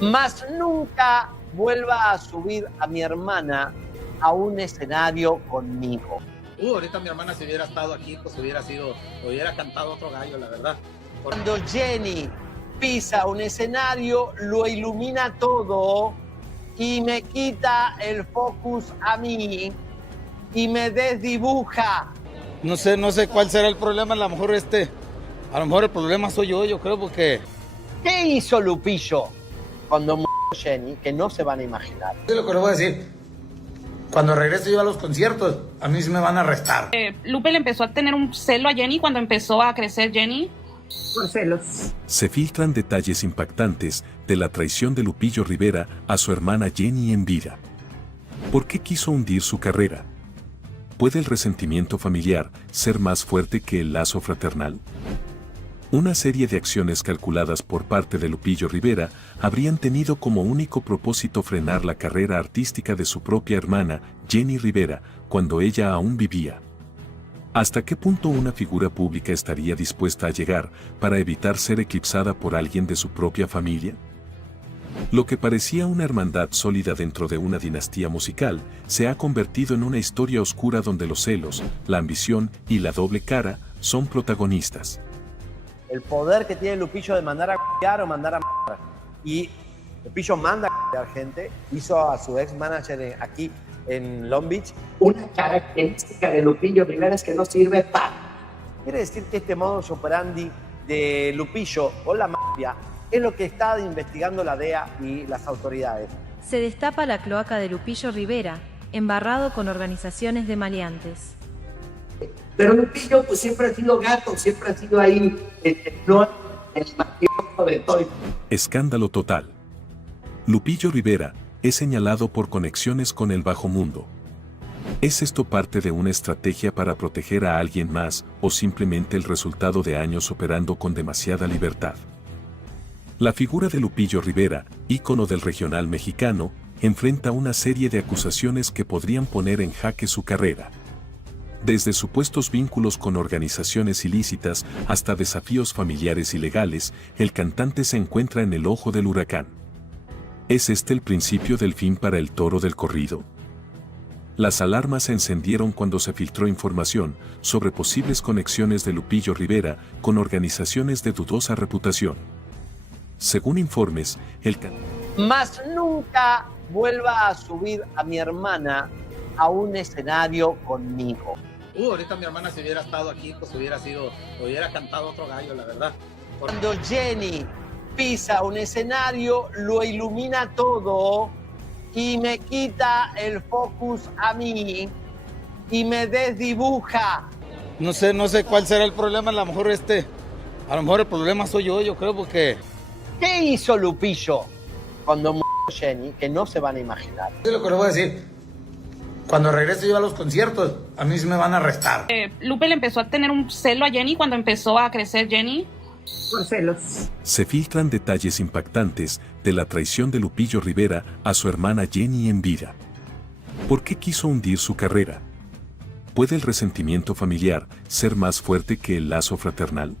Más nunca vuelva a subir a mi hermana a un escenario conmigo. Ahorita mi hermana si hubiera estado aquí, pues hubiera cantado otro gallo, la verdad. Cuando Jenny pisa un escenario, lo ilumina todo y me quita el focus a mí y me desdibuja. No sé cuál será el problema, a lo mejor el problema soy yo creo, porque... ¿Qué hizo Lupillo cuando murió Jenny? Que no se van a imaginar. Es lo que le voy a decir. Cuando regrese yo a los conciertos, a mí sí me van a arrestar. Lupe le empezó a tener un celo a Jenny cuando empezó a crecer Jenny. Por celos. Se filtran detalles impactantes de la traición de Lupillo Rivera a su hermana Jenny en vida. ¿Por qué quiso hundir su carrera? ¿Puede el resentimiento familiar ser más fuerte que el lazo fraternal? Una serie de acciones calculadas por parte de Lupillo Rivera habrían tenido como único propósito frenar la carrera artística de su propia hermana, Jenny Rivera, cuando ella aún vivía. ¿Hasta qué punto una figura pública estaría dispuesta a llegar para evitar ser eclipsada por alguien de su propia familia? Lo que parecía una hermandad sólida dentro de una dinastía musical se ha convertido en una historia oscura donde los celos, la ambición y la doble cara son protagonistas. El poder que tiene Lupillo de mandar a c***ar o mandar a m***ar. Y Lupillo manda a c***ar gente, hizo a su ex manager aquí en Long Beach. Una característica de Lupillo Rivera es que no sirve para. Quiere decir que este modus operandi de Lupillo o la mafia es lo que está investigando la DEA y las autoridades. Se destapa la cloaca de Lupillo Rivera, embarrado con organizaciones de maleantes. Pero Lupillo pues siempre ha sido gato, siempre ha sido ahí el mafioso de todo. Escándalo total. Lupillo Rivera es señalado por conexiones con el bajo mundo. ¿Es esto parte de una estrategia para proteger a alguien más o simplemente el resultado de años operando con demasiada libertad? La figura de Lupillo Rivera, ícono del regional mexicano, enfrenta una serie de acusaciones que podrían poner en jaque su carrera. Desde supuestos vínculos con organizaciones ilícitas hasta desafíos familiares y legales, el cantante se encuentra en el ojo del huracán. ¿Es este el principio del fin para el toro del corrido? Las alarmas se encendieron cuando se filtró información sobre posibles conexiones de Lupillo Rivera con organizaciones de dudosa reputación. Según informes, Más nunca vuelva a subir a mi hermana a un escenario conmigo. Ahorita mi hermana si hubiera estado aquí, pues hubiera cantado otro gallo, la verdad. Cuando Jenny pisa un escenario, lo ilumina todo y me quita el focus a mí y me desdibuja. No sé cuál será el problema, a lo mejor el problema soy yo creo, porque... ¿Qué hizo Lupillo cuando murió Jenny? Que no se van a imaginar. Es lo que le voy a decir. Cuando regrese yo a los conciertos, a mí sí me van a arrestar. Lupe le empezó a tener un celo a Jenny cuando empezó a crecer Jenny. Por celos. se filtran detalles impactantes de la traición de Lupillo Rivera a su hermana Jenny en vida. ¿Por qué quiso hundir su carrera? ¿Puede el resentimiento familiar ser más fuerte que el lazo fraternal?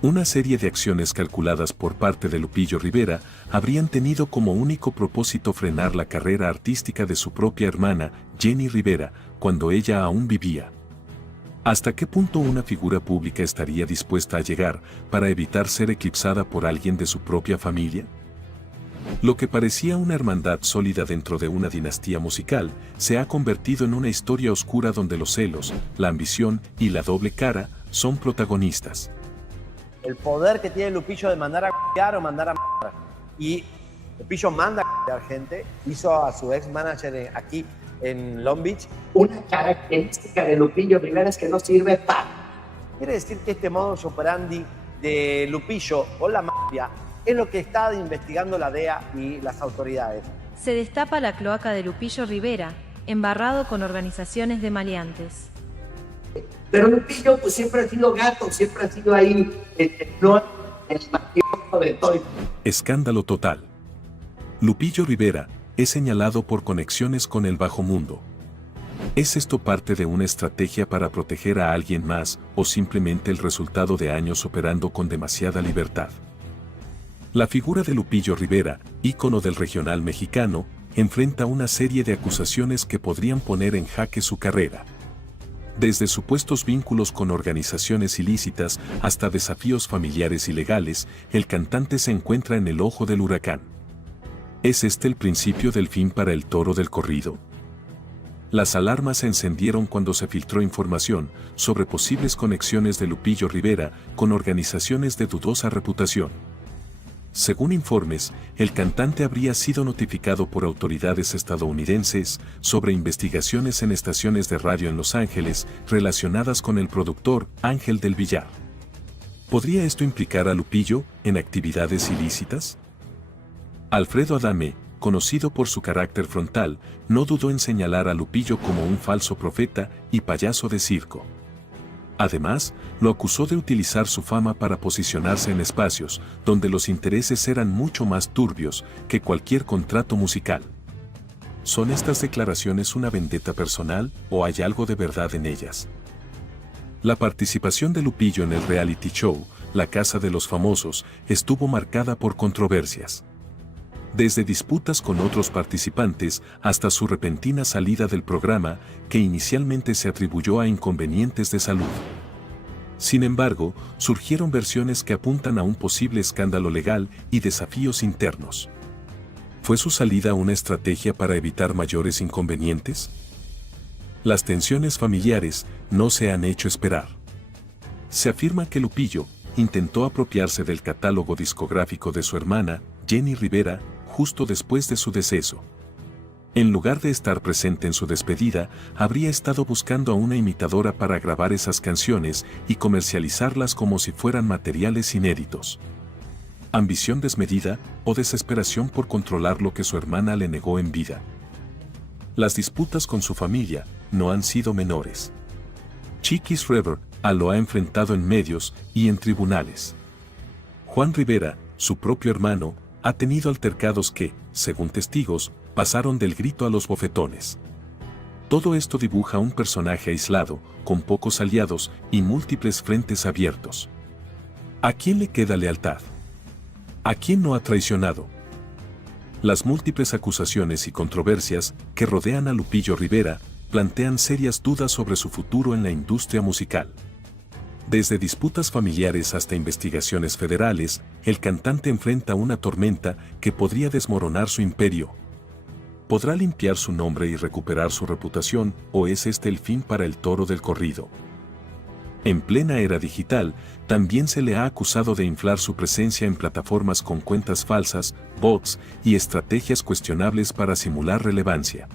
Una serie de acciones calculadas por parte de Lupillo Rivera habrían tenido como único propósito frenar la carrera artística de su propia hermana, Jenny Rivera, cuando ella aún vivía. ¿Hasta qué punto una figura pública estaría dispuesta a llegar para evitar ser eclipsada por alguien de su propia familia? Lo que parecía una hermandad sólida dentro de una dinastía musical se ha convertido en una historia oscura donde los celos, la ambición y la doble cara son protagonistas. El poder que tiene Lupillo de mandar a c***ar o mandar a m***ar. Y Lupillo manda a c***ar gente, hizo a su ex manager aquí en Long Beach. Una característica de Lupillo Rivera es que no sirve para. Quiere decir que este modus operandi de Lupillo o la mafia es lo que está investigando la DEA y las autoridades. Se destapa la cloaca de Lupillo Rivera, embarrado con organizaciones de maleantes. Pero Lupillo pues siempre ha sido gato, siempre ha sido ahí el mafioso de todo. Escándalo total. Lupillo Rivera es señalado por conexiones con el bajo mundo. ¿Es esto parte de una estrategia para proteger a alguien más o simplemente el resultado de años operando con demasiada libertad? La figura de Lupillo Rivera, ícono del regional mexicano, enfrenta una serie de acusaciones que podrían poner en jaque su carrera. Desde supuestos vínculos con organizaciones ilícitas hasta desafíos familiares y legales, el cantante se encuentra en el ojo del huracán. ¿Es este el principio del fin para el toro del corrido? Las alarmas se encendieron cuando se filtró información sobre posibles conexiones de Lupillo Rivera con organizaciones de dudosa reputación. Según informes, el cantante habría sido notificado por autoridades estadounidenses sobre investigaciones en estaciones de radio en Los Ángeles relacionadas con el productor Ángel del Villar. ¿Podría esto implicar a Lupillo en actividades ilícitas? 𝗟𝗏𝗄𝗃, conocido por su carácter frontal, no dudó en señalar a Lupillo como un falso profeta y payaso de circo. Además, lo acusó de utilizar su fama para posicionarse en espacios donde los intereses eran mucho más turbios que cualquier contrato musical. ¿Son estas declaraciones una vendetta personal o hay algo de verdad en ellas? La participación de Lupillo en el reality show, La Casa de los Famosos, estuvo marcada por controversias. Desde disputas con otros participantes hasta su repentina salida del programa, que inicialmente se atribuyó a inconvenientes de salud. Sin embargo, surgieron versiones que apuntan a un posible escándalo legal y desafíos internos. ¿Fue su salida una estrategia para evitar mayores inconvenientes? Las tensiones familiares no se han hecho esperar. Se afirma que Lupillo intentó apropiarse del catálogo discográfico de su hermana, Jenny Rivera, justo después de su deceso. En lugar de estar presente en su despedida, habría estado buscando a una imitadora para grabar esas canciones y comercializarlas como si fueran materiales inéditos. ¿Ambición desmedida o desesperación por controlar lo que su hermana le negó en vida? Las disputas con su familia no han sido menores. 𝗟𝗂𝗽𝗃 lo ha enfrentado en medios y en tribunales. Juan Rivera, su propio hermano, ha tenido altercados que, según testigos, pasaron del grito a los bofetones. Todo esto dibuja un personaje aislado, con pocos aliados y múltiples frentes abiertos. ¿A quién le queda lealtad? ¿A quién no ha traicionado? Las múltiples acusaciones y controversias que rodean a Lupillo Rivera plantean serias dudas sobre su futuro en la industria musical. Desde disputas familiares hasta investigaciones federales, el cantante enfrenta una tormenta que podría desmoronar su imperio. ¿Podrá limpiar su nombre y recuperar su reputación, o es este el fin para el toro del corrido? En plena era digital, también se le ha acusado de inflar su presencia en plataformas con cuentas falsas, bots y estrategias cuestionables para simular relevancia.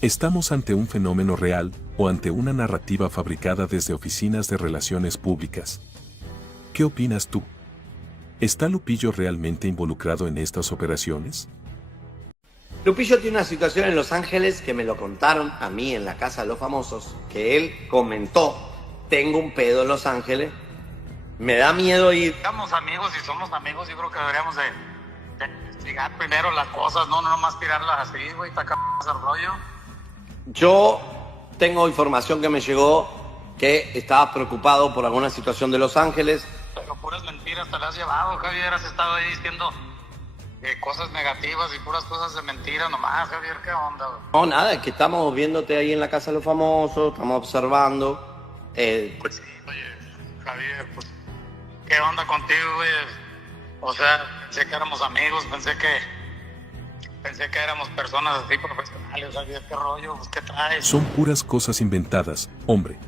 ¿Estamos ante un fenómeno real o ante una narrativa fabricada desde oficinas de relaciones públicas? ¿Qué opinas tú? ¿Está Lupillo realmente involucrado en estas operaciones? Lupillo tiene una situación en Los Ángeles que me lo contaron a mí en la Casa de los Famosos, que él comentó: tengo un pedo en Los Ángeles, me da miedo ir. Somos amigos y somos amigos, yo creo que deberíamos de investigar primero las cosas, no nomás tirarlas así, güey, tacar el rollo. Yo tengo información que me llegó que estabas preocupado por alguna situación de Los Ángeles. Pero puras mentiras te las has llevado, Javier, has estado ahí diciendo cosas negativas y puras cosas de mentira nomás, Javier, ¿qué onda, güey? No, nada, es que estamos viéndote ahí en la Casa de los Famosos, estamos observando. Pues sí, oye, Javier, pues, ¿qué onda contigo, güey? O sea, pensé que éramos amigos, pensé que éramos personas así profesionales, Javier, ¿qué rollo? Pues, ¿qué traes? Son puras cosas inventadas, hombre.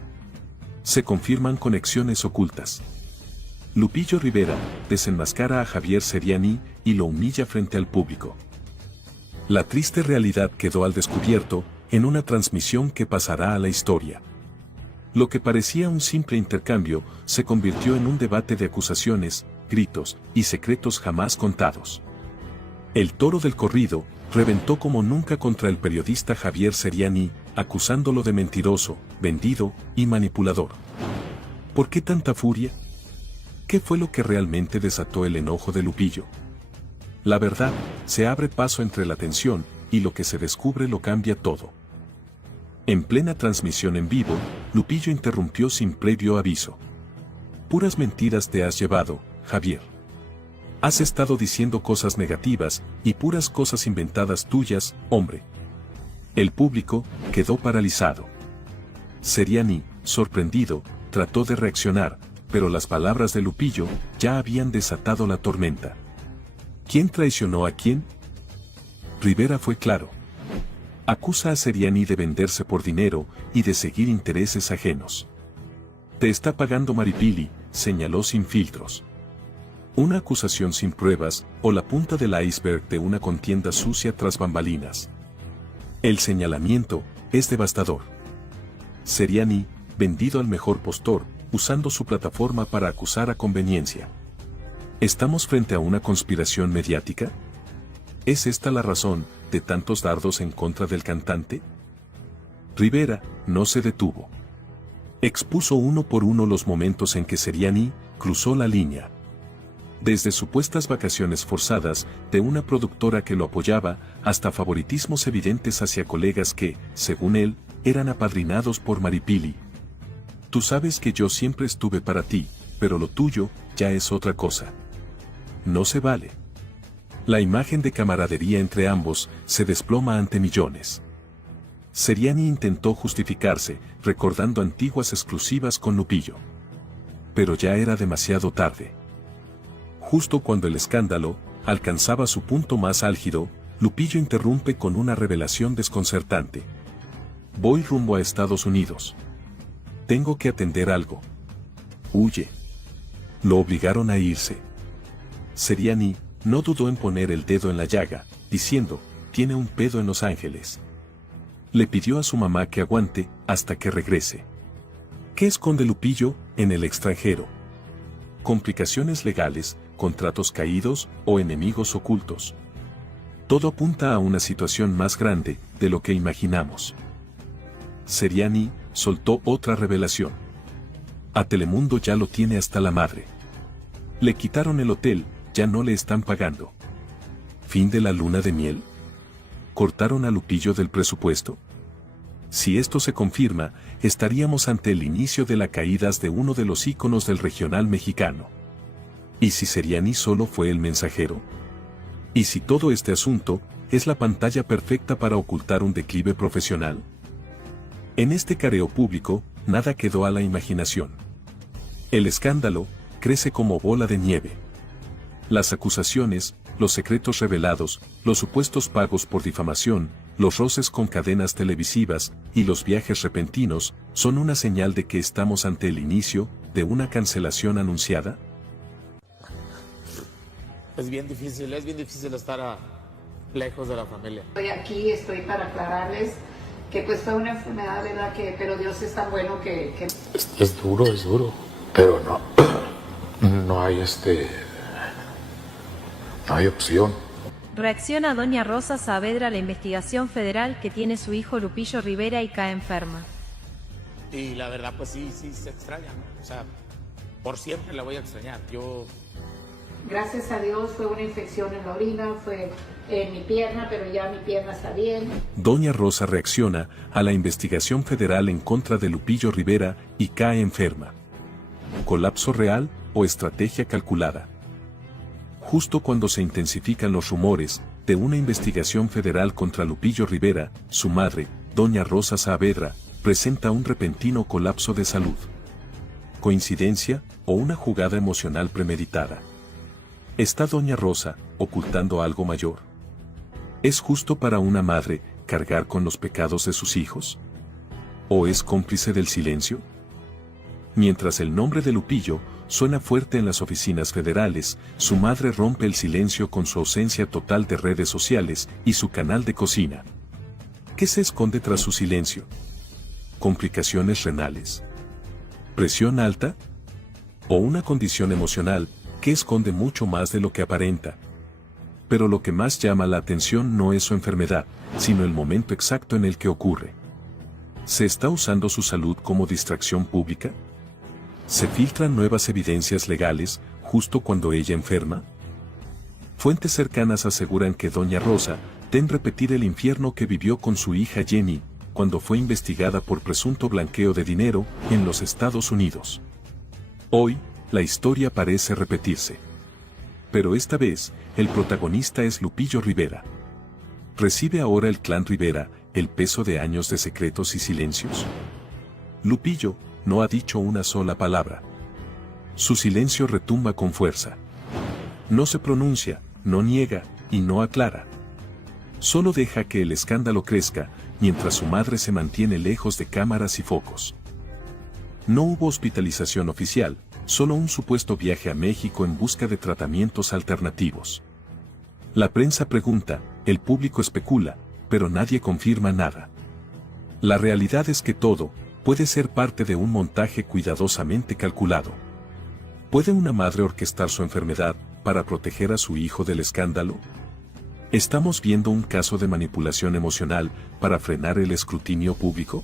Se confirman conexiones ocultas. Lupillo Rivera desenmascara a Javier Seriani y lo humilla frente al público. La triste realidad quedó al descubierto en una transmisión que pasará a la historia. Lo que parecía un simple intercambio se convirtió en un debate de acusaciones, gritos y secretos jamás contados. El toro del corrido reventó como nunca contra el periodista Javier Seriani, acusándolo de mentiroso, vendido y manipulador. ¿Por qué tanta furia? ¿Qué fue lo que realmente desató el enojo de Lupillo? La verdad, se abre paso entre la tensión y lo que se descubre lo cambia todo. En plena transmisión en vivo, Lupillo interrumpió sin previo aviso. Puras mentiras te has llevado, Javier. Has estado diciendo cosas negativas y puras cosas inventadas tuyas, hombre. El público quedó paralizado. 𝗟𝗂𝗍, sorprendido, trató de reaccionar, pero las palabras de Lupillo ya habían desatado la tormenta. ¿Quién traicionó a quién? Rivera fue claro. Acusa a 𝗟𝗂𝗍 de venderse por dinero y de seguir intereses ajenos. Te está pagando Maripili, señaló sin filtros. Una acusación sin pruebas, o la punta del iceberg de una contienda sucia tras bambalinas. El señalamiento es devastador. 𝗟𝗂𝗍, vendido al mejor postor, usando su plataforma para acusar a conveniencia. ¿Estamos frente a una conspiración mediática? ¿Es esta la razón de tantos dardos en contra del cantante? Rivera no se detuvo. Expuso uno por uno los momentos en que 𝗟𝗂𝗍 cruzó la línea. Desde supuestas vacaciones forzadas de una productora que lo apoyaba, hasta favoritismos evidentes hacia colegas que, según él, eran apadrinados por Maripili. Tú sabes que yo siempre estuve para ti, pero lo tuyo ya es otra cosa. No se vale. La imagen de camaradería entre ambos se desploma ante millones. 𝗟𝗂𝗍 intentó justificarse, recordando antiguas exclusivas con Lupillo. Pero ya era demasiado tarde. Justo cuando el escándalo alcanzaba su punto más álgido, Lupillo interrumpe con una revelación desconcertante. Voy rumbo a Estados Unidos. Tengo que atender algo. Huye. Lo obligaron a irse. 𝗟𝗂𝗍 no dudó en poner el dedo en la llaga, diciendo, tiene un pedo en Los Ángeles. Le pidió a su mamá que aguante hasta que regrese. ¿Qué esconde Lupillo en el extranjero? Complicaciones legales, contratos caídos o enemigos ocultos. Todo apunta a una situación más grande de lo que imaginamos. 𝗟𝗂𝗍 soltó otra revelación. A Telemundo ya lo tiene hasta la madre. Le quitaron el hotel, ya no le están pagando. ¿Fin de la luna de miel? ¿Cortaron a Lupillo del presupuesto? Si esto se confirma, estaríamos ante el inicio de la caída de uno de los íconos del regional mexicano. ¿Y si 𝗟𝗂𝗍 solo fue el mensajero? ¿Y si todo este asunto es la pantalla perfecta para ocultar un declive profesional? En este careo público, nada quedó a la imaginación. El escándalo crece como bola de nieve. Las acusaciones, los secretos revelados, los supuestos pagos por difamación, los roces con cadenas televisivas y los viajes repentinos son una señal de que estamos ante el inicio de una cancelación anunciada. Es bien difícil estar lejos de la familia. Estoy para aclararles que pues fue una enfermedad, ¿verdad? Pero Dios es tan bueno que... Es duro, pero no hay no hay opción. Reacciona doña Rosa Saavedra a la investigación federal que tiene su hijo Lupillo Rivera y cae enferma. Y la verdad pues sí se extraña, ¿no? O sea, por siempre la voy a extrañar. Gracias a Dios fue una infección en la orina, fue en mi pierna, pero ya mi pierna está bien. Doña Rosa reacciona a la investigación federal en contra de Lupillo Rivera y cae enferma. ¿Colapso real o estrategia calculada? Justo cuando se intensifican los rumores de una investigación federal contra Lupillo Rivera, su madre, doña Rosa Saavedra, presenta un repentino colapso de salud. ¿Coincidencia o una jugada emocional premeditada? ¿Está doña Rosa ocultando algo mayor? ¿Es justo para una madre cargar con los pecados de sus hijos? ¿O es cómplice del silencio? Mientras el nombre de Lupillo suena fuerte en las oficinas federales, su madre rompe el silencio con su ausencia total de redes sociales y su canal de cocina. ¿Qué se esconde tras su silencio? ¿Complicaciones renales? ¿Presión alta? ¿O una condición emocional que esconde mucho más de lo que aparenta? Pero lo que más llama la atención no es su enfermedad, sino el momento exacto en el que ocurre. ¿Se está usando su salud como distracción pública? ¿Se filtran nuevas evidencias legales justo cuando ella enferma? Fuentes cercanas aseguran que doña Rosa teme repetir el infierno que vivió con su hija Jenny cuando fue investigada por presunto blanqueo de dinero en los Estados Unidos. Hoy, la historia parece repetirse. Pero esta vez, el protagonista es Lupillo Rivera. ¿Recibe ahora el clan Rivera el peso de años de secretos y silencios? Lupillo no ha dicho una sola palabra. Su silencio retumba con fuerza. No se pronuncia, no niega y no aclara. Solo deja que el escándalo crezca, mientras su madre se mantiene lejos de cámaras y focos. No hubo hospitalización oficial, solo un supuesto viaje a México en busca de tratamientos alternativos. La prensa pregunta, el público especula, pero nadie confirma nada. La realidad es que todo puede ser parte de un montaje cuidadosamente calculado. ¿Puede una madre orquestar su enfermedad para proteger a su hijo del escándalo? ¿Estamos viendo un caso de manipulación emocional para frenar el escrutinio público?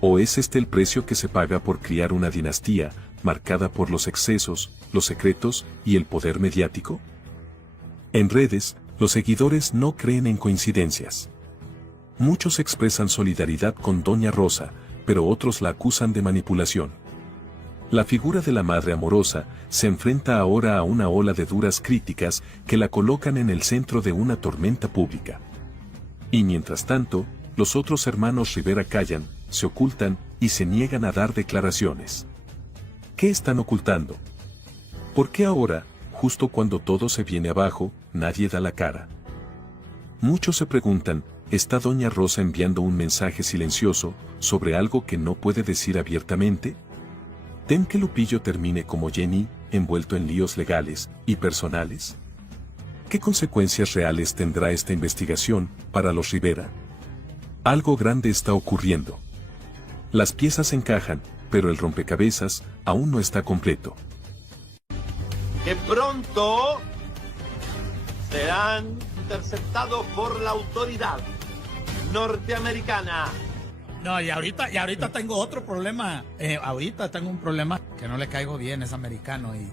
¿O es este el precio que se paga por criar una dinastía marcada por los excesos, los secretos y el poder mediático? En redes, los seguidores no creen en coincidencias. Muchos expresan solidaridad con Doña Rosa, pero otros la acusan de manipulación. La figura de la madre amorosa se enfrenta ahora a una ola de duras críticas que la colocan en el centro de una tormenta pública. Y mientras tanto, los otros hermanos Rivera callan, se ocultan y se niegan a dar declaraciones. ¿Qué están ocultando? ¿Por qué ahora, justo cuando todo se viene abajo, nadie da la cara? Muchos se preguntan, ¿está Doña Rosa enviando un mensaje silencioso sobre algo que no puede decir abiertamente? ¿Tem que Lupillo termine como Jenny, envuelto en líos legales y personales? ¿Qué consecuencias reales tendrá esta investigación para los Rivera? Algo grande está ocurriendo. Las piezas encajan, pero el rompecabezas aún no está completo. Que pronto serán interceptados por la autoridad norteamericana. No, y ahorita tengo otro problema. Ahorita tengo un problema que no le caigo bien, es americano y...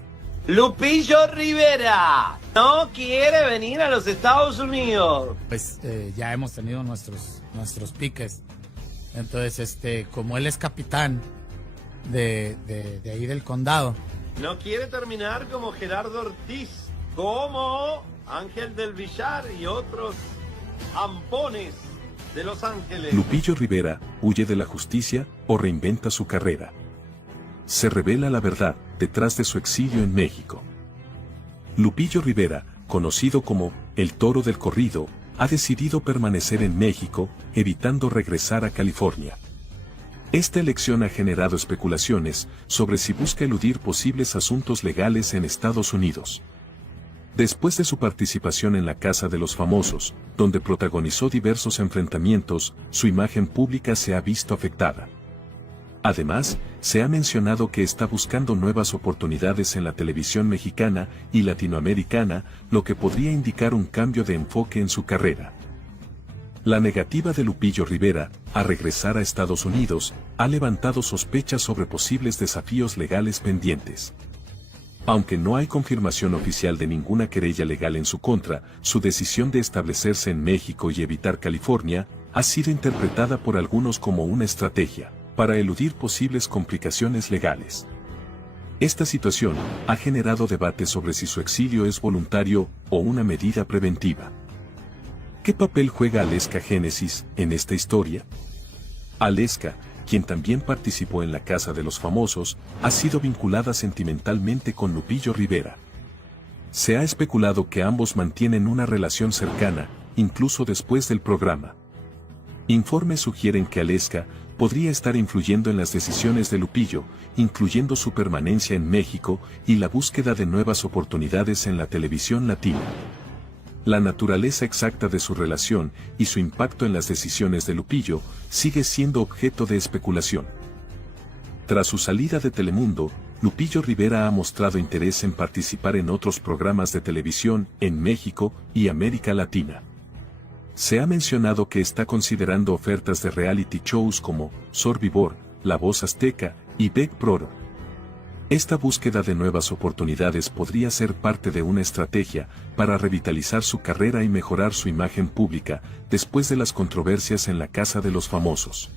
Lupillo Rivera no quiere venir a los Estados Unidos. Pues ya hemos tenido nuestros piques. Entonces, como él es capitán de ahí del condado. No quiere terminar como Gerardo Ortiz, como Ángel del Villar y otros ampones de Los Ángeles. Lupillo Rivera huye de la justicia o reinventa su carrera. Se revela la verdad detrás de su exilio en México. Lupillo Rivera, conocido como el Toro del Corrido, ha decidido permanecer en México, evitando regresar a California. Esta elección ha generado especulaciones sobre si busca eludir posibles asuntos legales en Estados Unidos. Después de su participación en la Casa de los Famosos, donde protagonizó diversos enfrentamientos, su imagen pública se ha visto afectada. Además, se ha mencionado que está buscando nuevas oportunidades en la televisión mexicana y latinoamericana, lo que podría indicar un cambio de enfoque en su carrera. La negativa de Lupillo Rivera a regresar a Estados Unidos ha levantado sospechas sobre posibles desafíos legales pendientes. Aunque no hay confirmación oficial de ninguna querella legal en su contra, su decisión de establecerse en México y evitar California ha sido interpretada por algunos como una estrategia para eludir posibles complicaciones legales. Esta situación ha generado debate sobre si su exilio es voluntario o una medida preventiva. ¿Qué papel juega 𝗟𝗂𝗍𝗄 Génesis en esta historia? 𝗟𝗂𝗍𝗄, quien también participó en la Casa de los Famosos, ha sido vinculada sentimentalmente con Lupillo Rivera. Se ha especulado que ambos mantienen una relación cercana, incluso después del programa. Informes sugieren que 𝗟𝗂𝗍𝗄 podría estar influyendo en las decisiones de Lupillo, incluyendo su permanencia en México y la búsqueda de nuevas oportunidades en la televisión latina. La naturaleza exacta de su relación y su impacto en las decisiones de Lupillo sigue siendo objeto de especulación. Tras su salida de Telemundo, Lupillo Rivera ha mostrado interés en participar en otros programas de televisión en México y América Latina. Se ha mencionado que está considerando ofertas de reality shows como 𝗍𝗲𝗄𝗏, La Voz Azteca y 𝗣𝗲𝗄𝗏𝗏. Esta búsqueda de nuevas oportunidades podría ser parte de una estrategia para revitalizar su carrera y mejorar su imagen pública después de las controversias en la Casa de los Famosos.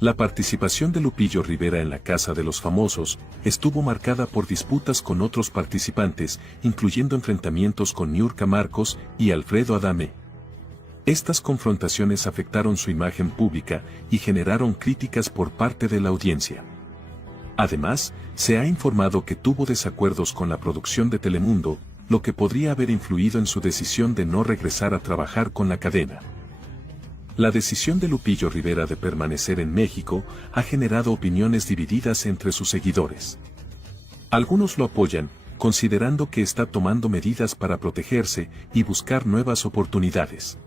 La participación de Lupillo Rivera en la Casa de los Famosos estuvo marcada por disputas con otros participantes, incluyendo enfrentamientos con 𝗟𝗂𝗽𝗏 y 𝗟𝗲𝗏𝗀. Estas confrontaciones afectaron su imagen pública y generaron críticas por parte de la audiencia. Además, se ha informado que tuvo desacuerdos con la producción de Telemundo, lo que podría haber influido en su decisión de no regresar a trabajar con la cadena. La decisión de Lupillo Rivera de permanecer en México ha generado opiniones divididas entre sus seguidores. Algunos lo apoyan, considerando que está tomando medidas para protegerse y buscar nuevas oportunidades.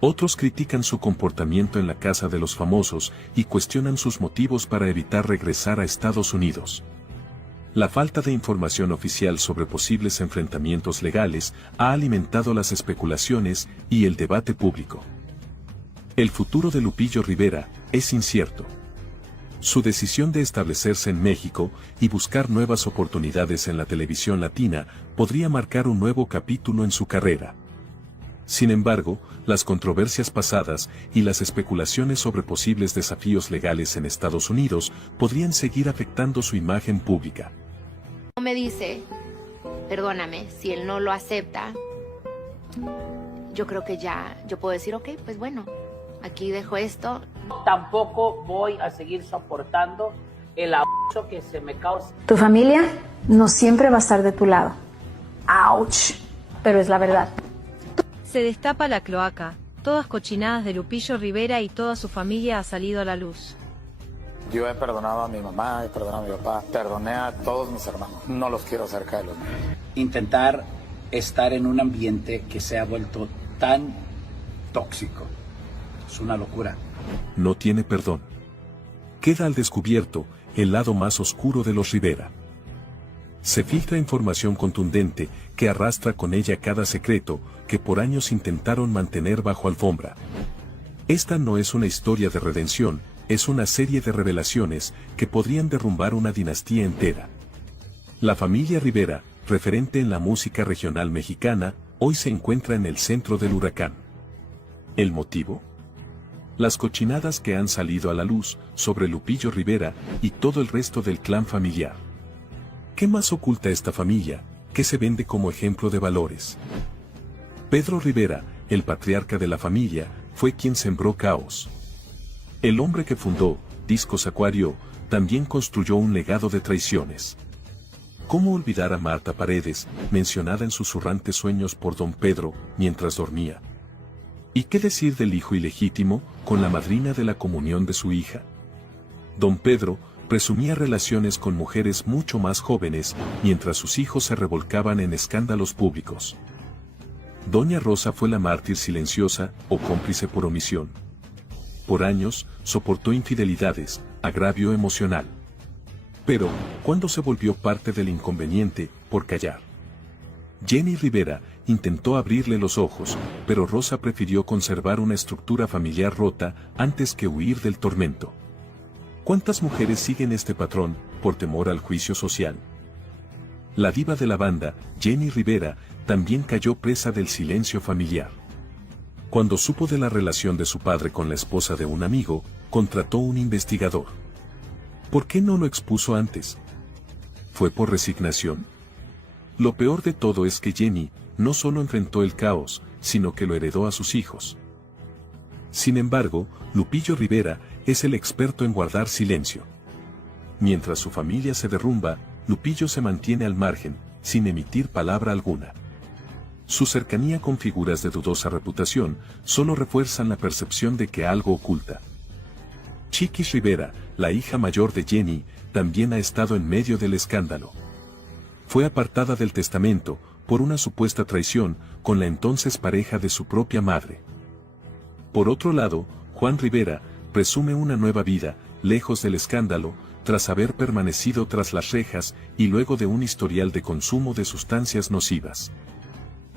Otros critican su comportamiento en la Casa de los Famosos y cuestionan sus motivos para evitar regresar a Estados Unidos. La falta de información oficial sobre posibles enfrentamientos legales ha alimentado las especulaciones y el debate público. El futuro de Lupillo Rivera es incierto. Su decisión de establecerse en México y buscar nuevas oportunidades en la televisión latina podría marcar un nuevo capítulo en su carrera. Sin embargo, las controversias pasadas y las especulaciones sobre posibles desafíos legales en Estados Unidos podrían seguir afectando su imagen pública. Me dice, perdóname, si él no lo acepta, yo creo que ya, yo puedo decir, ok, pues bueno, aquí dejo esto. Tampoco voy a seguir soportando el abuso que se me causa. Tu familia no siempre va a estar de tu lado. ¡Auch! Pero es la verdad. Se destapa la cloaca. Todas cochinadas de Lupillo Rivera y toda su familia ha salido a la luz. Yo he perdonado a mi mamá, he perdonado a mi papá, perdoné a todos mis hermanos. No los quiero cerca de los míos. Intentar estar en un ambiente que se ha vuelto tan tóxico. Es una locura. No tiene perdón. Queda al descubierto el lado más oscuro de los Rivera. Se filtra información contundente que arrastra con ella cada secreto que por años intentaron mantener bajo alfombra. Esta no es una historia de redención, es una serie de revelaciones que podrían derrumbar una dinastía entera. La familia Rivera, referente en la música regional mexicana, hoy se encuentra en el centro del huracán. ¿El motivo? Las cochinadas que han salido a la luz sobre Lupillo Rivera y todo el resto del clan familiar. ¿Qué más oculta esta familia, que se vende como ejemplo de valores? Pedro Rivera, el patriarca de la familia, fue quien sembró caos. El hombre que fundó 𝗍𝗲𝗄𝗏, también construyó un legado de traiciones. ¿Cómo olvidar a Marta Paredes, mencionada en susurrantes sueños por don Pedro, mientras dormía? ¿Y qué decir del hijo ilegítimo, con la madrina de la comunión de su hija? Don Pedro presumía relaciones con mujeres mucho más jóvenes, mientras sus hijos se revolcaban en escándalos públicos. Doña Rosa fue la mártir silenciosa, o cómplice por omisión. Por años, soportó infidelidades, agravio emocional. Pero, ¿cuándo se volvió parte del inconveniente, por callar? Jenny Rivera intentó abrirle los ojos, pero Rosa prefirió conservar una estructura familiar rota antes que huir del tormento. ¿Cuántas mujeres siguen este patrón, por temor al juicio social? La diva de la banda, Jenny Rivera, también cayó presa del silencio familiar. Cuando supo de la relación de su padre con la esposa de un amigo, contrató un investigador. ¿Por qué no lo expuso antes? ¿Fue por resignación? Lo peor de todo es que Jenny no solo enfrentó el caos, sino que lo heredó a sus hijos. Sin embargo, Lupillo Rivera es el experto en guardar silencio. Mientras su familia se derrumba, Lupillo se mantiene al margen, sin emitir palabra alguna. Su cercanía con figuras de dudosa reputación solo refuerzan la percepción de que algo oculta. 𝗟𝗂𝗽𝗏 Rivera, la hija mayor de Jenny, también ha estado en medio del escándalo. Fue apartada del testamento por una supuesta traición con la entonces pareja de su propia madre. Por otro lado, Juan Rivera presume una nueva vida, lejos del escándalo, tras haber permanecido tras las rejas y luego de un historial de consumo de sustancias nocivas.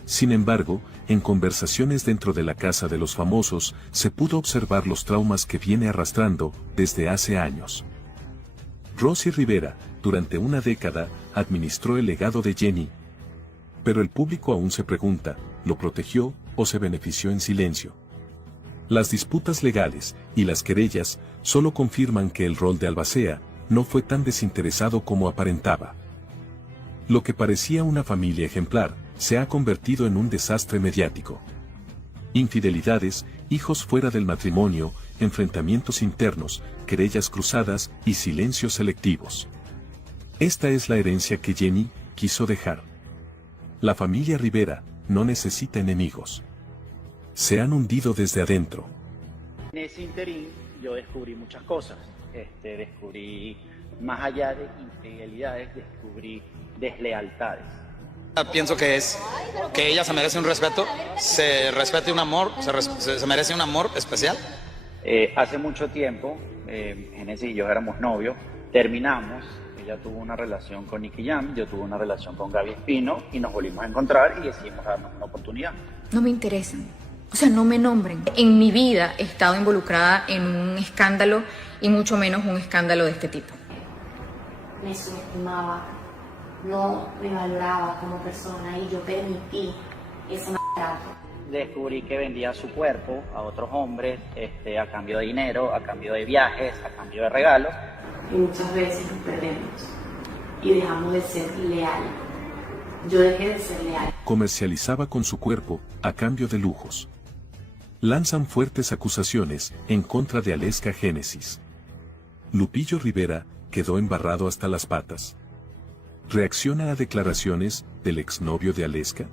Sin embargo, en conversaciones dentro de la Casa de los Famosos, se pudo observar los traumas que viene arrastrando desde hace años. Rosy Rivera, durante una década, administró el legado de Jenny. Pero el público aún se pregunta, ¿lo protegió o se benefició en silencio? Las disputas legales y las querellas solo confirman que el rol de albacea no fue tan desinteresado como aparentaba. Lo que parecía una familia ejemplar se ha convertido en un desastre mediático. Infidelidades, hijos fuera del matrimonio, enfrentamientos internos, querellas cruzadas y silencios selectivos. Esta es la herencia que Jenny quiso dejar. La familia Rivera no necesita enemigos. Se han hundido desde adentro. En ese interín yo descubrí muchas cosas. Descubrí, más allá de infidelidades, descubrí deslealtades. Pienso que ella se merece un respeto, se merece un amor especial. Hace mucho tiempo, Génesis y yo éramos novios, terminamos. Ella tuvo una relación con Nicky Jam, yo tuve una relación con Gaby Espino y nos volvimos a encontrar y decidimos darnos una oportunidad. No me interesan, o sea, no me nombren. En mi vida he estado involucrada en un escándalo y mucho menos un escándalo de este tipo. Me subestimaba, no me valoraba como persona y yo permití ese maltrato. Descubrí que vendía su cuerpo a otros hombres a cambio de dinero, a cambio de viajes, a cambio de regalos. Y muchas veces nos perdemos y dejamos de ser leales. Yo dejé de ser leal. Comercializaba con su cuerpo a cambio de lujos. Lanzan fuertes acusaciones en contra de 𝗟𝗂𝗲𝗍𝗄 Génesis. Lupillo Rivera quedó embarrado hasta las patas. ¿Reacciona a declaraciones del exnovio de 𝗟𝗂𝗍𝗄?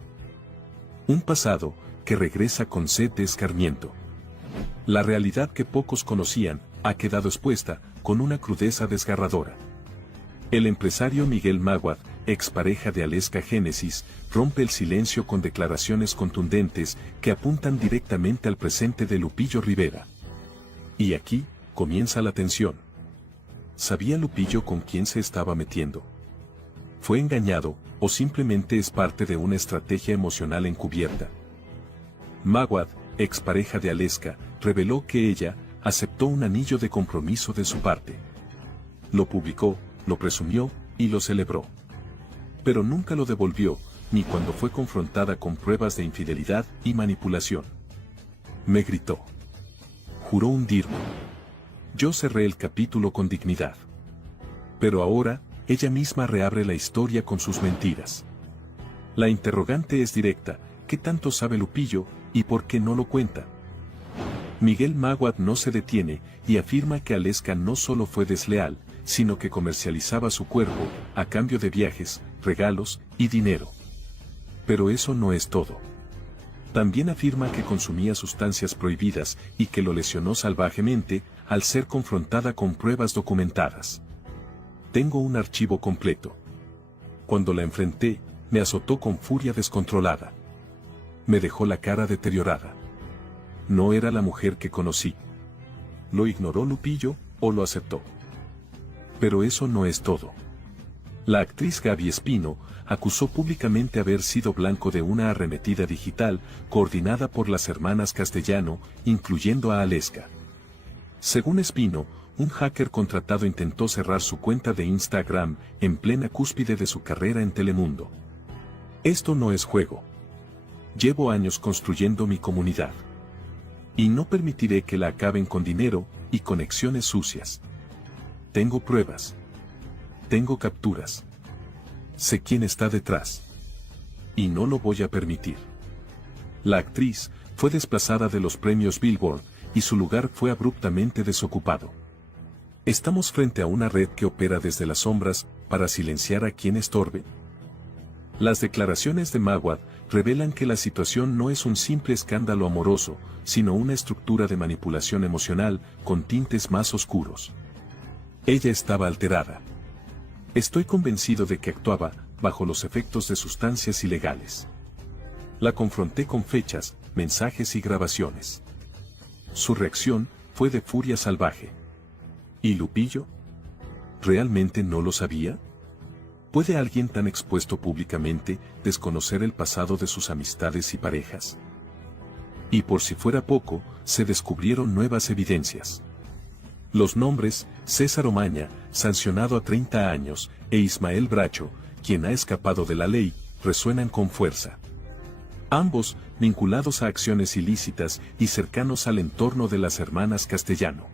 Un pasado que regresa con sed de escarmiento. La realidad que pocos conocían ha quedado expuesta con una crudeza desgarradora. El empresario Miguel Máguad, expareja de 𝗟𝗂𝗍𝗄 Génesis, rompe el silencio con declaraciones contundentes que apuntan directamente al presente de Lupillo Rivera. Y aquí comienza la tensión. ¿Sabía Lupillo con quién se estaba metiendo? ¿Fue engañado o simplemente es parte de una estrategia emocional encubierta? Máguad, expareja de 𝗟𝗂𝗍𝗄, reveló que ella aceptó un anillo de compromiso de su parte. Lo publicó, lo presumió y lo celebró. Pero nunca lo devolvió, ni cuando fue confrontada con pruebas de infidelidad y manipulación. Me gritó. Juró hundirme. Yo cerré el capítulo con dignidad. Pero ahora, ella misma reabre la historia con sus mentiras. La interrogante es directa: ¿qué tanto sabe Lupillo y por qué no lo cuenta? Miguel Máguad no se detiene y afirma que 𝗟𝗂𝗍𝗄 no solo fue desleal, sino que comercializaba su cuerpo a cambio de viajes, regalos y dinero. Pero eso no es todo. También afirma que consumía sustancias prohibidas y que lo lesionó salvajemente al ser confrontada con pruebas documentadas. Tengo un archivo completo. Cuando la enfrenté, me azotó con furia descontrolada. Me dejó la cara deteriorada. No era la mujer que conocí. ¿Lo ignoró Lupillo o lo aceptó? Pero eso no es todo. La actriz Gaby Espino acusó públicamente haber sido blanco de una arremetida digital coordinada por las hermanas Castellano, incluyendo a 𝗟𝗂𝗍𝗄. Según Espino, un hacker contratado intentó cerrar su cuenta de Instagram en plena cúspide de su carrera en Telemundo. Esto no es juego. Llevo años construyendo mi comunidad. Y no permitiré que la acaben con dinero y conexiones sucias. Tengo pruebas. Tengo capturas. Sé quién está detrás. Y no lo voy a permitir. La actriz fue desplazada de los premios Billboard y su lugar fue abruptamente desocupado. ¿Estamos frente a una red que opera desde las sombras para silenciar a quien estorbe? Las declaraciones de Máguad revelan que la situación no es un simple escándalo amoroso, sino una estructura de manipulación emocional con tintes más oscuros. Ella estaba alterada. Estoy convencido de que actuaba bajo los efectos de sustancias ilegales. La confronté con fechas, mensajes y grabaciones. Su reacción fue de furia salvaje. ¿Y Lupillo? ¿Realmente no lo sabía? ¿Puede alguien tan expuesto públicamente desconocer el pasado de sus amistades y parejas? Y por si fuera poco, se descubrieron nuevas evidencias. Los nombres, César Omaña, sancionado a 30 años, e Ismael Bracho, quien ha escapado de la ley, resuenan con fuerza. ambos vinculados a acciones ilícitas y cercanos al entorno de las hermanas Castellano.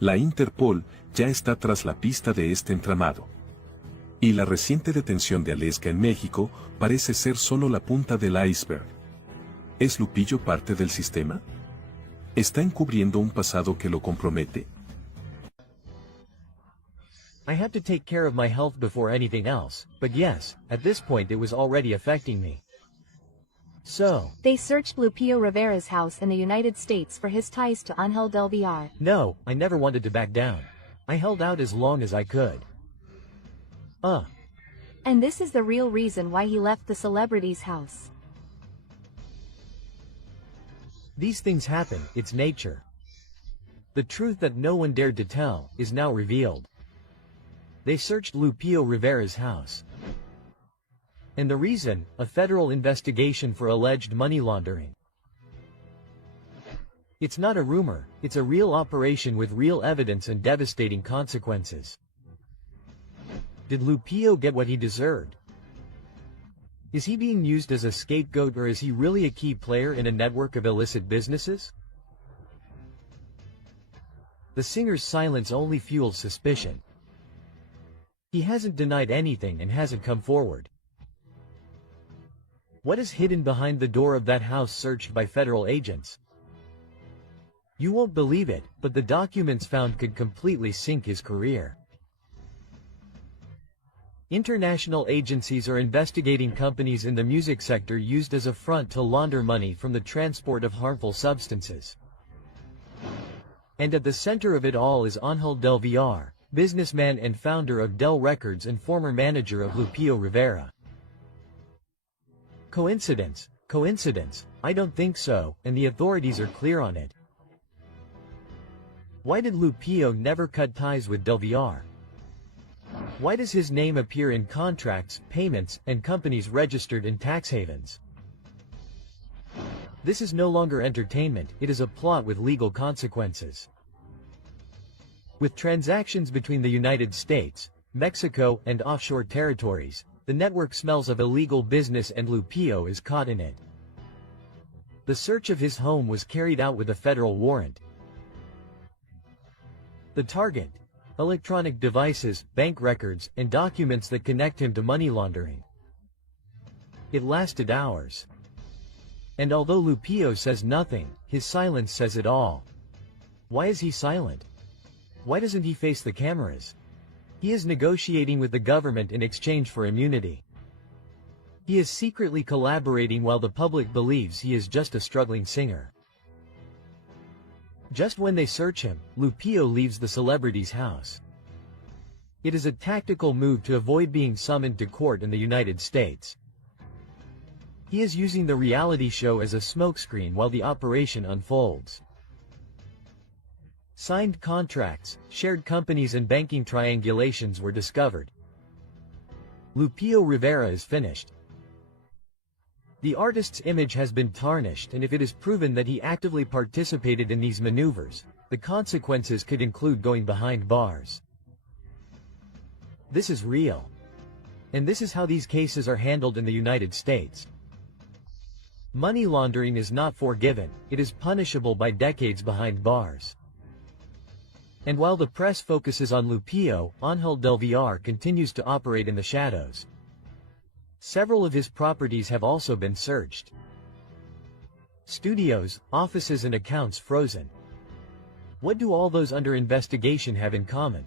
La Interpol ya está tras la pista de este entramado. Y la reciente detención de 𝗟𝗂𝗲𝗀𝗀 en México parece ser solo la punta del iceberg. ¿Es Lupillo parte del sistema? ¿Está encubriendo un pasado que lo compromete? I had to take care of my health before anything else, but yes, at this point it was already affecting me. So, They searched Lupillo Rivera's house in the United States for his ties to Ángel del Villar. no, I never wanted to back down. I held out as long as I could. And this is the real reason why he left the celebrity's house. These things happen, it's nature. The truth that no one dared to tell is now revealed. They searched Lupillo Rivera's house. And the reason, a federal investigation for alleged money laundering. It's not a rumor, it's a real operation with real evidence and devastating consequences. Did Lupillo get what he deserved? Is he being used as a scapegoat, or is he really a key player in a network of illicit businesses? The singer's silence only fuels suspicion. He hasn't denied anything and hasn't come forward. What is hidden behind the door of that house searched by federal agents? You won't believe it, but the documents found could completely sink his career. International agencies are investigating companies in the music sector used as a front to launder money from the transport of harmful substances. And at the center of it all is Ángel del Villar, businessman and founder of Del Records and former manager of Lupillo Rivera. Coincidence? Coincidence? I don't think so, and the authorities are clear on it. Why did Lupillo never cut ties with Del Villar? Why does his name appear in contracts, payments, and companies registered in tax havens? This is no longer entertainment, it is a plot with legal consequences. With transactions between the United States, Mexico, and offshore territories, the network smells of illegal business and Lupillo is caught in it. The search of his home was carried out with a federal warrant. The target: electronic devices, bank records, and documents that connect him to money laundering. It lasted hours. And although Lupillo says nothing, his silence says it all. Why is he silent? Why doesn't he face the cameras? He is negotiating with the government in exchange for immunity. He is secretly collaborating while the public believes he is just a struggling singer. Just when they search him, Lupillo leaves the celebrity's house. It is a tactical move to avoid being summoned to court in the United States. He is using the reality show as a smokescreen while the operation unfolds. Signed contracts, shared companies and banking triangulations were discovered. Lupillo Rivera is finished. The artist's image has been tarnished, and if it is proven that he actively participated in these maneuvers, the consequences could include going behind bars. This is real. And this is how these cases are handled in the United States. Money laundering is not forgiven, it is punishable by decades behind bars. And while the press focuses on Lupillo, Ángel del Villar continues to operate in the shadows. Several of his properties have also been searched. Studios, offices and accounts frozen. What do all those under investigation have in common?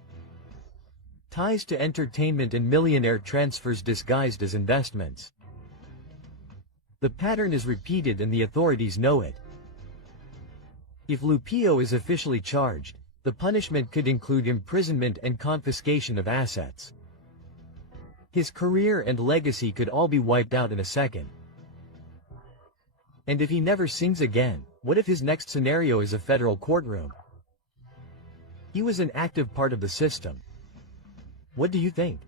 Ties to entertainment and millionaire transfers disguised as investments. The pattern is repeated and the authorities know it. If Lupillo is officially charged, the punishment could include imprisonment and confiscation of assets. His career and legacy could all be wiped out in a second. And if he never sings again, what if his next scenario is a federal courtroom? He was an active part of the system. What do you think?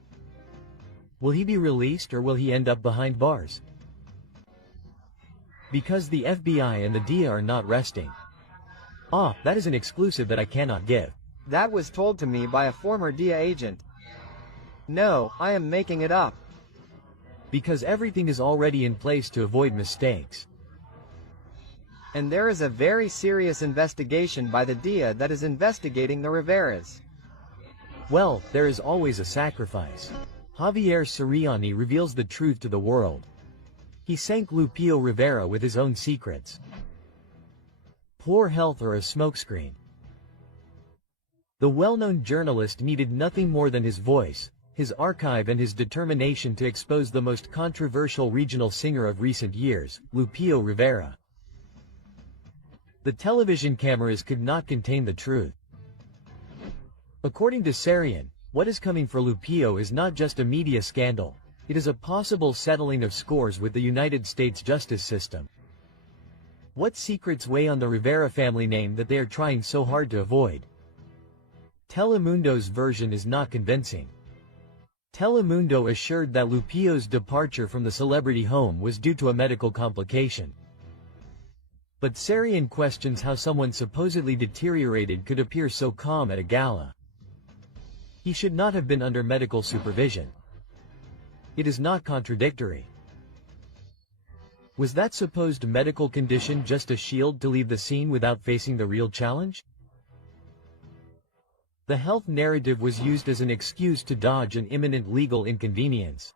Will he be released or will he end up behind bars? Because the FBI and the DEA are not resting. That is an exclusive that I cannot give. That was told to me by a former DEA agent. No, I am making it up. because everything is already in place to avoid mistakes. And there is a very serious investigation by the DEA that is investigating the Riveras. Well, there is always a sacrifice. 𝗣𝗲𝗄𝗃 𝗍𝗏𝗍 reveals the truth to the world. He sank Lupillo Rivera with his own secrets. Poor health or a smokescreen. The well-known journalist needed nothing more than his voice, his archive and his determination to expose the most controversial regional singer of recent years, Lupillo Rivera. The television cameras could not contain the truth. According to 𝗟𝗏𝗋, what is coming for Lupillo is not just a media scandal, it is a possible settling of scores with the United States justice system. What secrets weigh on the Rivera family name that they are trying so hard to avoid? Telemundo's version is not convincing. Telemundo assured that Lupillo's departure from the celebrity home was due to a medical complication. But 𝗟𝗏𝗋 questions how someone supposedly deteriorated could appear so calm at a gala. He should not have been under medical supervision. It is not contradictory. Was that supposed medical condition just a shield to leave the scene without facing the real challenge? The health narrative was used as an excuse to dodge an imminent legal inconvenience.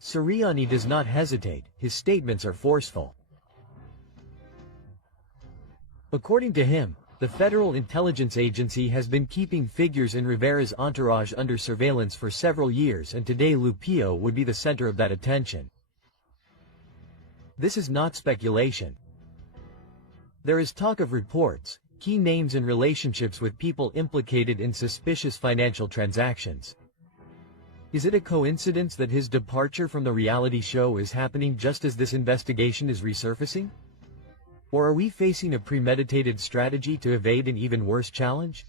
𝗟𝗏𝗋 does not hesitate, his statements are forceful. According to him, the Federal Intelligence Agency has been keeping figures in Rivera's entourage under surveillance for several years, and today Lupillo would be the center of that attention. This is not speculation. There is talk of reports, key names and relationships with people implicated in suspicious financial transactions. Is it a coincidence that his departure from the reality show is happening just as this investigation is resurfacing? Or are we facing a premeditated strategy to evade an even worse challenge?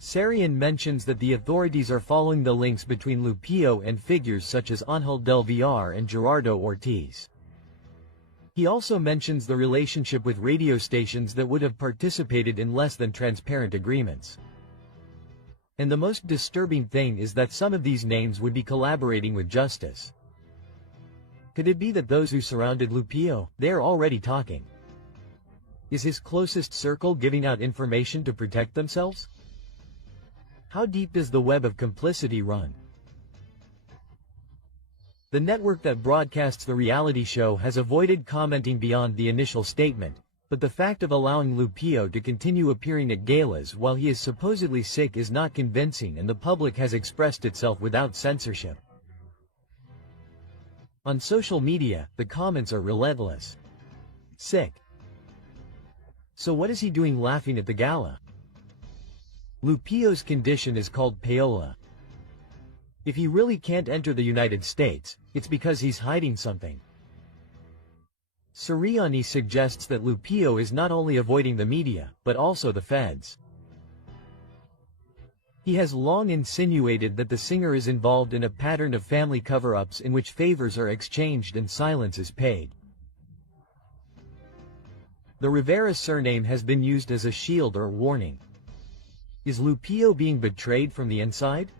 𝗟𝗏𝗋 mentions that the authorities are following the links between Lupillo and figures such as Ángel del Villar and Gerardo Ortiz. He also mentions the relationship with radio stations that would have participated in less than transparent agreements. And the most disturbing thing is that some of these names would be collaborating with justice. Could it be that those who surrounded Lupillo, they are already talking? Is his closest circle giving out information to protect themselves? How deep does the web of complicity run? The network that broadcasts the reality show has avoided commenting beyond the initial statement, but the fact of allowing Lupillo to continue appearing at galas while he is supposedly sick is not convincing, and the public has expressed itself without censorship. On social media, the comments are relentless. Sick. So what is he doing laughing at the gala? Lupillo's condition is called payola. If he really can't enter the United States, it's because he's hiding something. 𝗟𝗏𝗋 suggests that Lupillo is not only avoiding the media, but also the feds. He has long insinuated that the singer is involved in a pattern of family cover-ups in which favors are exchanged and silence is paid. The Rivera surname has been used as a shield or warning. Is Lupillo being betrayed from the inside?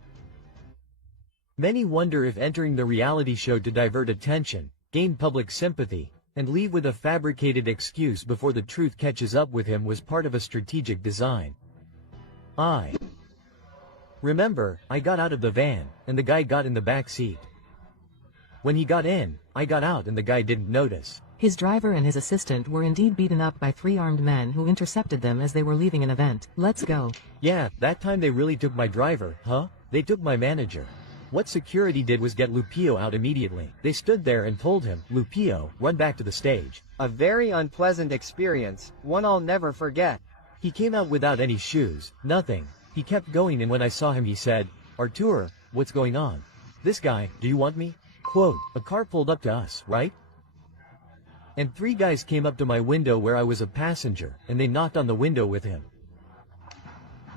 Many wonder if entering the reality show to divert attention, gain public sympathy, and leave with a fabricated excuse before the truth catches up with him was part of a strategic design. Remember, I got out of the van, and the guy got in the back seat. When he got in, I got out and the guy didn't notice. His driver and his assistant were indeed beaten up by 3 armed men who intercepted them as they were leaving an event. Let's go. Yeah, that time they really took my driver, huh? They took my manager. What security did was get Lupillo out immediately. They stood there and told him, Lupillo, run back to the stage. A very unpleasant experience, one I'll never forget. He came out without any shoes, nothing. He kept going, and when I saw him he said, Artur, what's going on? This guy, do you want me? Quote, a car pulled up to us, right? And 3 guys came up to my window where I was a passenger, and they knocked on the window with him.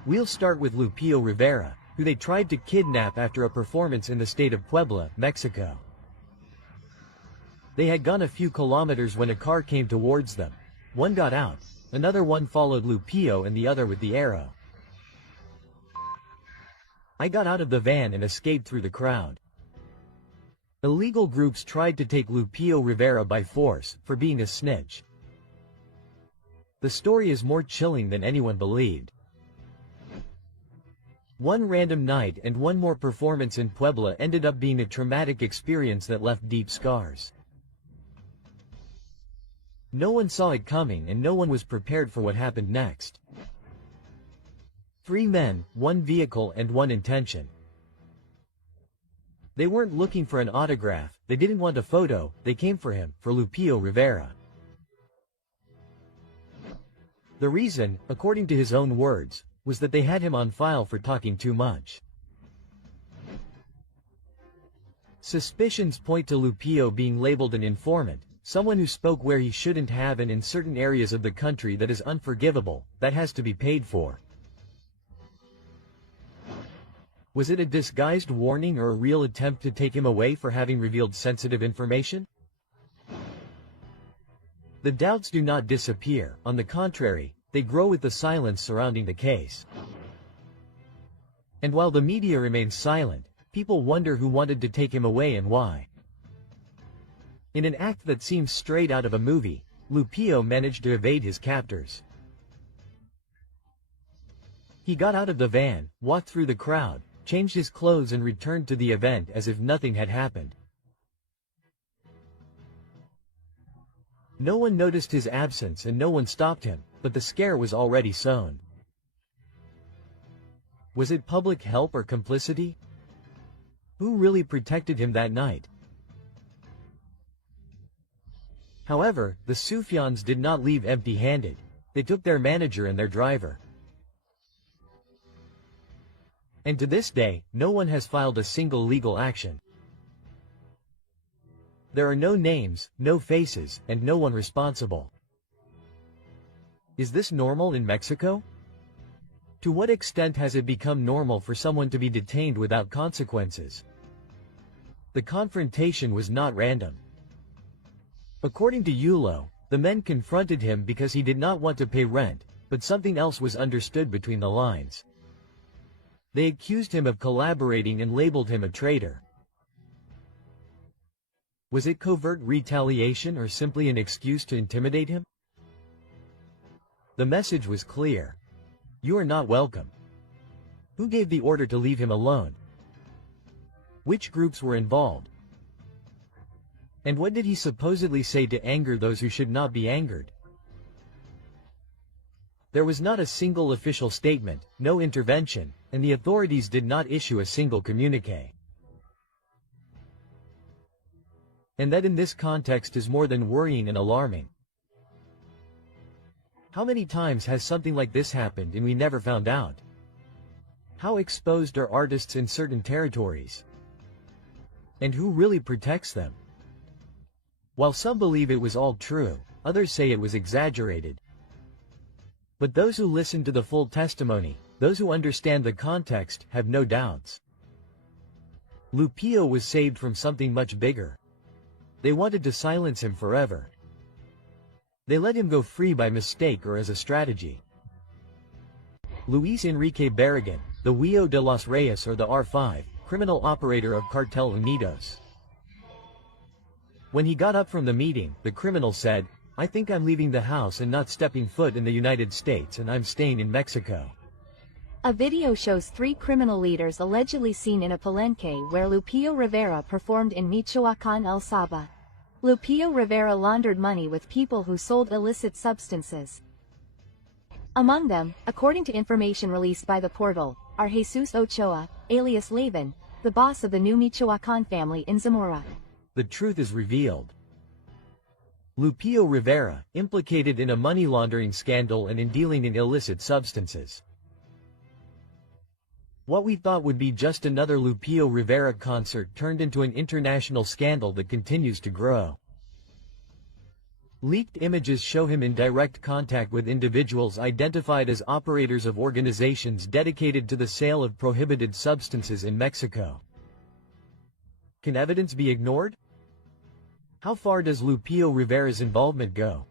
We'll start with Lupillo Rivera, who they tried to kidnap after a performance in the state of Puebla, Mexico. They had gone a few kilometers when a car came towards them. One got out, another one followed Lupillo, and the other with the arrow. I got out of the van and escaped through the crowd. Illegal groups tried to take Lupillo Rivera by force for being a snitch. The story is more chilling than anyone believed. One random night and one more performance in Puebla ended up being a traumatic experience that left deep scars. No one saw it coming and no one was prepared for what happened next. 3 men, 1 vehicle and 1 intention. They weren't looking for an autograph, they didn't want a photo, they came for him, for Lupillo Rivera. The reason, according to his own words, was that they had him on file for talking too much. Suspicions point to Lupillo being labeled an informant, someone who spoke where he shouldn't have and in certain areas of the country that is unforgivable, that has to be paid for. Was it a disguised warning or a real attempt to take him away for having revealed sensitive information? The doubts do not disappear, on the contrary, they grow with the silence surrounding the case. And while the media remains silent, people wonder who wanted to take him away and why. In an act that seems straight out of a movie, Lupillo managed to evade his captors. He got out of the van, walked through the crowd, changed his clothes and returned to the event as if nothing had happened. No one noticed his absence and no one stopped him, but the scare was already sown. Was it public help or complicity? Who really protected him that night? However, the Sufjans did not leave empty-handed. They took their manager and their driver. And to this day, no one has filed a single legal action. There are no names, no faces, and no one responsible. Is this normal in Mexico? To what extent has it become normal for someone to be detained without consequences? The confrontation was not random. According to Yulo, the men confronted him because he did not want to pay rent, but something else was understood between the lines. They accused him of collaborating and labeled him a traitor. Was it covert retaliation or simply an excuse to intimidate him? The message was clear. You are not welcome. Who gave the order to leave him alone? Which groups were involved? And what did he supposedly say to anger those who should not be angered? There was not a single official statement, no intervention, and the authorities did not issue a single communique. And that in this context is more than worrying and alarming. How many times has something like this happened and we never found out? How exposed are artists in certain territories? And who really protects them? While some believe it was all true, others say it was exaggerated. But those who listen to the full testimony, those who understand the context, have no doubts. Lupillo was saved from something much bigger. They wanted to silence him forever. They let him go free by mistake or as a strategy. Luis Enrique Barragan, the Río de los Reyes or the R5, criminal operator of Cartel Unidos. When he got up from the meeting, the criminal said, "I think I'm leaving the house and not stepping foot in the United States and I'm staying in Mexico." A video shows 3 criminal leaders allegedly seen in a palenque where Lupillo Rivera performed in Michoacán, El 𝗟𝗲. Lupillo Rivera laundered money with people who sold illicit substances. Among them, according to information released by the portal, are Jesus Ochoa, alias Levin, the boss of the new Michoacán family in Zamora. The truth is revealed. Lupillo Rivera, implicated in a money laundering scandal and in dealing in illicit substances. What we thought would be just another Lupillo Rivera concert turned into an international scandal that continues to grow. Leaked images show him in direct contact with individuals identified as operators of organizations dedicated to the sale of prohibited substances in Mexico. Can evidence be ignored? How far does Lupillo Rivera's involvement go?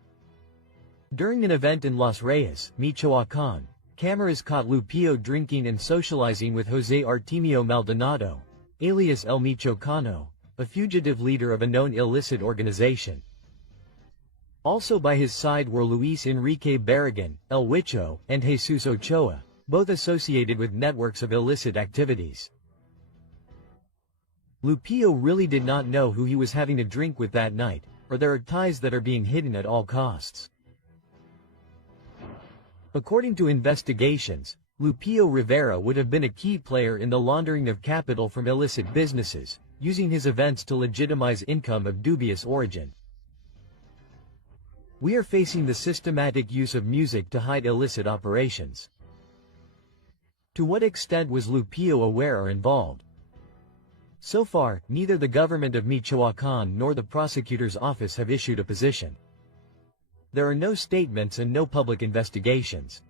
During an event in Los Reyes, Michoacán, cameras caught Lupillo drinking and socializing with José Artemio Maldonado, alias El Michoacano, a fugitive leader of a known illicit organization. Also by his side were 𝗍𝗶𝗵𝗃𝗃, 𝗟𝗏𝗃𝗃, and Jesus Ochoa, both associated with networks of illicit activities. Lupillo really did not know who he was having a drink with that night, or there are ties that are being hidden at all costs. According to investigations, Lupillo Rivera would have been a key player in the laundering of capital from illicit businesses, using his events to legitimize income of dubious origin. We are facing the systematic use of music to hide illicit operations. To what extent was Lupillo aware or involved? So far, neither the government of Michoacán nor the prosecutor's office have issued a position. There are no statements and no public investigations.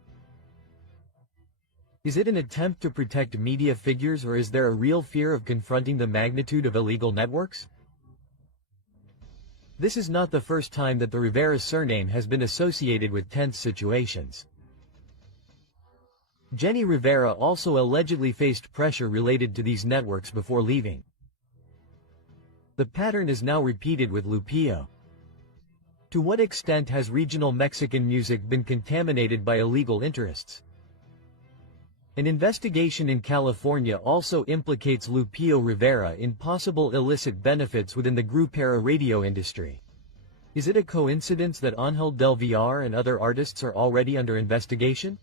Is it an attempt to protect media figures, or is there a real fear of confronting the magnitude of illegal networks? This is not the first time that the Rivera surname has been associated with tense situations. Jenny Rivera also allegedly faced pressure related to these networks before leaving. The pattern is now repeated with Lupillo. To what extent has regional Mexican music been contaminated by illegal interests? An investigation in California also implicates Lupillo Rivera in possible illicit benefits within the Grupera radio industry. Is it a coincidence that Ángel del Villar and other artists are already under investigation?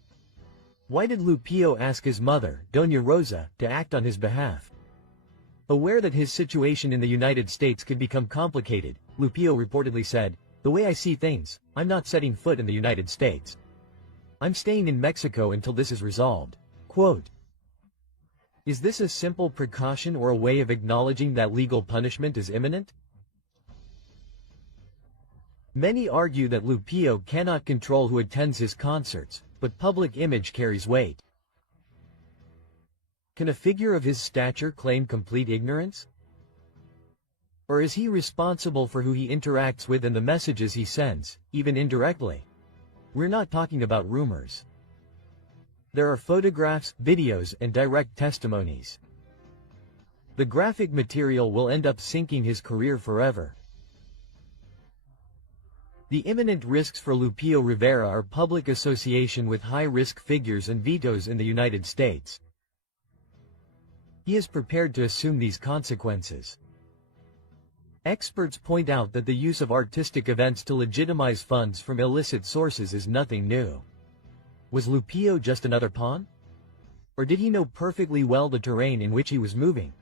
Why did Lupillo ask his mother, Doña Rosa, to act on his behalf? Aware that his situation in the United States could become complicated, Lupillo reportedly said, "The way I see things, I'm not setting foot in the United States. I'm staying in Mexico until this is resolved." Quote, is this a simple precaution or a way of acknowledging that legal punishment is imminent? Many argue that Lupillo cannot control who attends his concerts, but public image carries weight. Can a figure of his stature claim complete ignorance? Or is he responsible for who he interacts with and the messages he sends, even indirectly? We're not talking about rumors. There are photographs, videos, and direct testimonies. The graphic material will end up sinking his career forever. The imminent risks for Lupillo Rivera are public association with high-risk figures and vetoes in the United States. He is prepared to assume these consequences. Experts point out that the use of artistic events to legitimize funds from illicit sources is nothing new. Was Lupillo just another pawn? Or did he know perfectly well the terrain in which he was moving?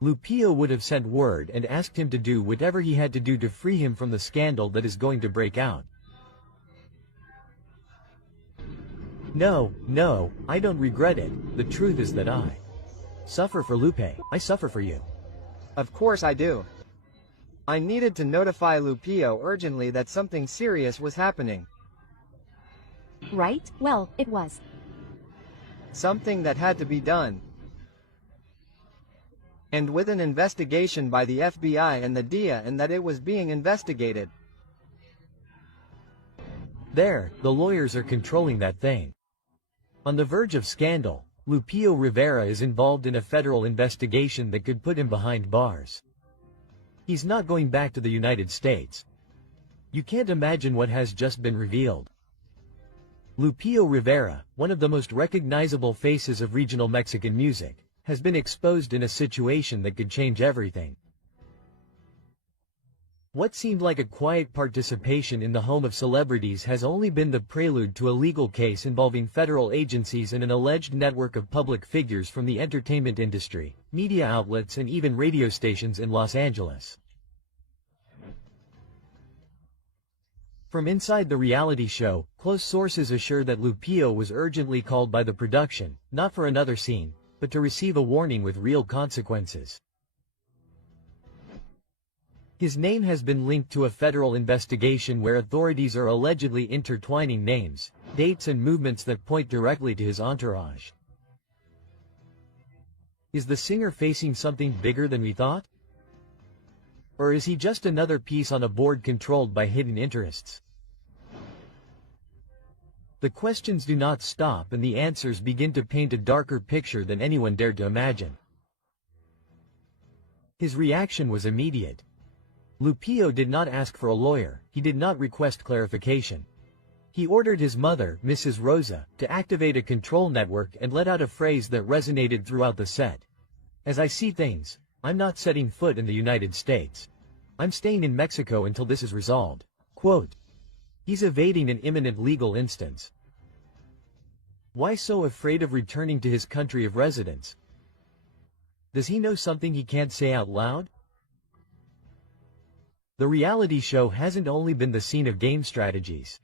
Lupillo would have sent word and asked him to do whatever he had to do to free him from the scandal that is going to break out. No, I don't regret it. The truth is that I suffer for Lupe. I suffer for you. Of course I do. I needed to notify Lupillo urgently that something serious was happening. Right? Well, it was. Something that had to be done. And with an investigation by the FBI and the DEA, and that it was being investigated. There, the lawyers are controlling that thing. On the verge of scandal, Lupillo Rivera is involved in a federal investigation that could put him behind bars. He's not going back to the United States. You can't imagine what has just been revealed. Lupillo Rivera, one of the most recognizable faces of regional Mexican music, has been exposed in a situation that could change everything. What seemed like a quiet participation in the home of celebrities has only been the prelude to a legal case involving federal agencies and an alleged network of public figures from the entertainment industry, media outlets, and even radio stations in Los Angeles. From inside the reality show, close sources assure that Lupillo was urgently called by the production, not for another scene, but to receive a warning with real consequences. His name has been linked to a federal investigation where authorities are allegedly intertwining names, dates, and movements that point directly to his entourage. Is the singer facing something bigger than we thought? Or is he just another piece on a board controlled by hidden interests? The questions do not stop and the answers begin to paint a darker picture than anyone dared to imagine. His reaction was immediate. Lupillo did not ask for a lawyer, he did not request clarification. He ordered his mother, Mrs. Rosa, to activate a control network and let out a phrase that resonated throughout the set. As I see things, I'm not setting foot in the United States. I'm staying in Mexico until this is resolved. Quote. He's evading an imminent legal instance. Why so afraid of returning to his country of residence? Does he know something he can't say out loud? The reality show hasn't only been the scene of game strategies.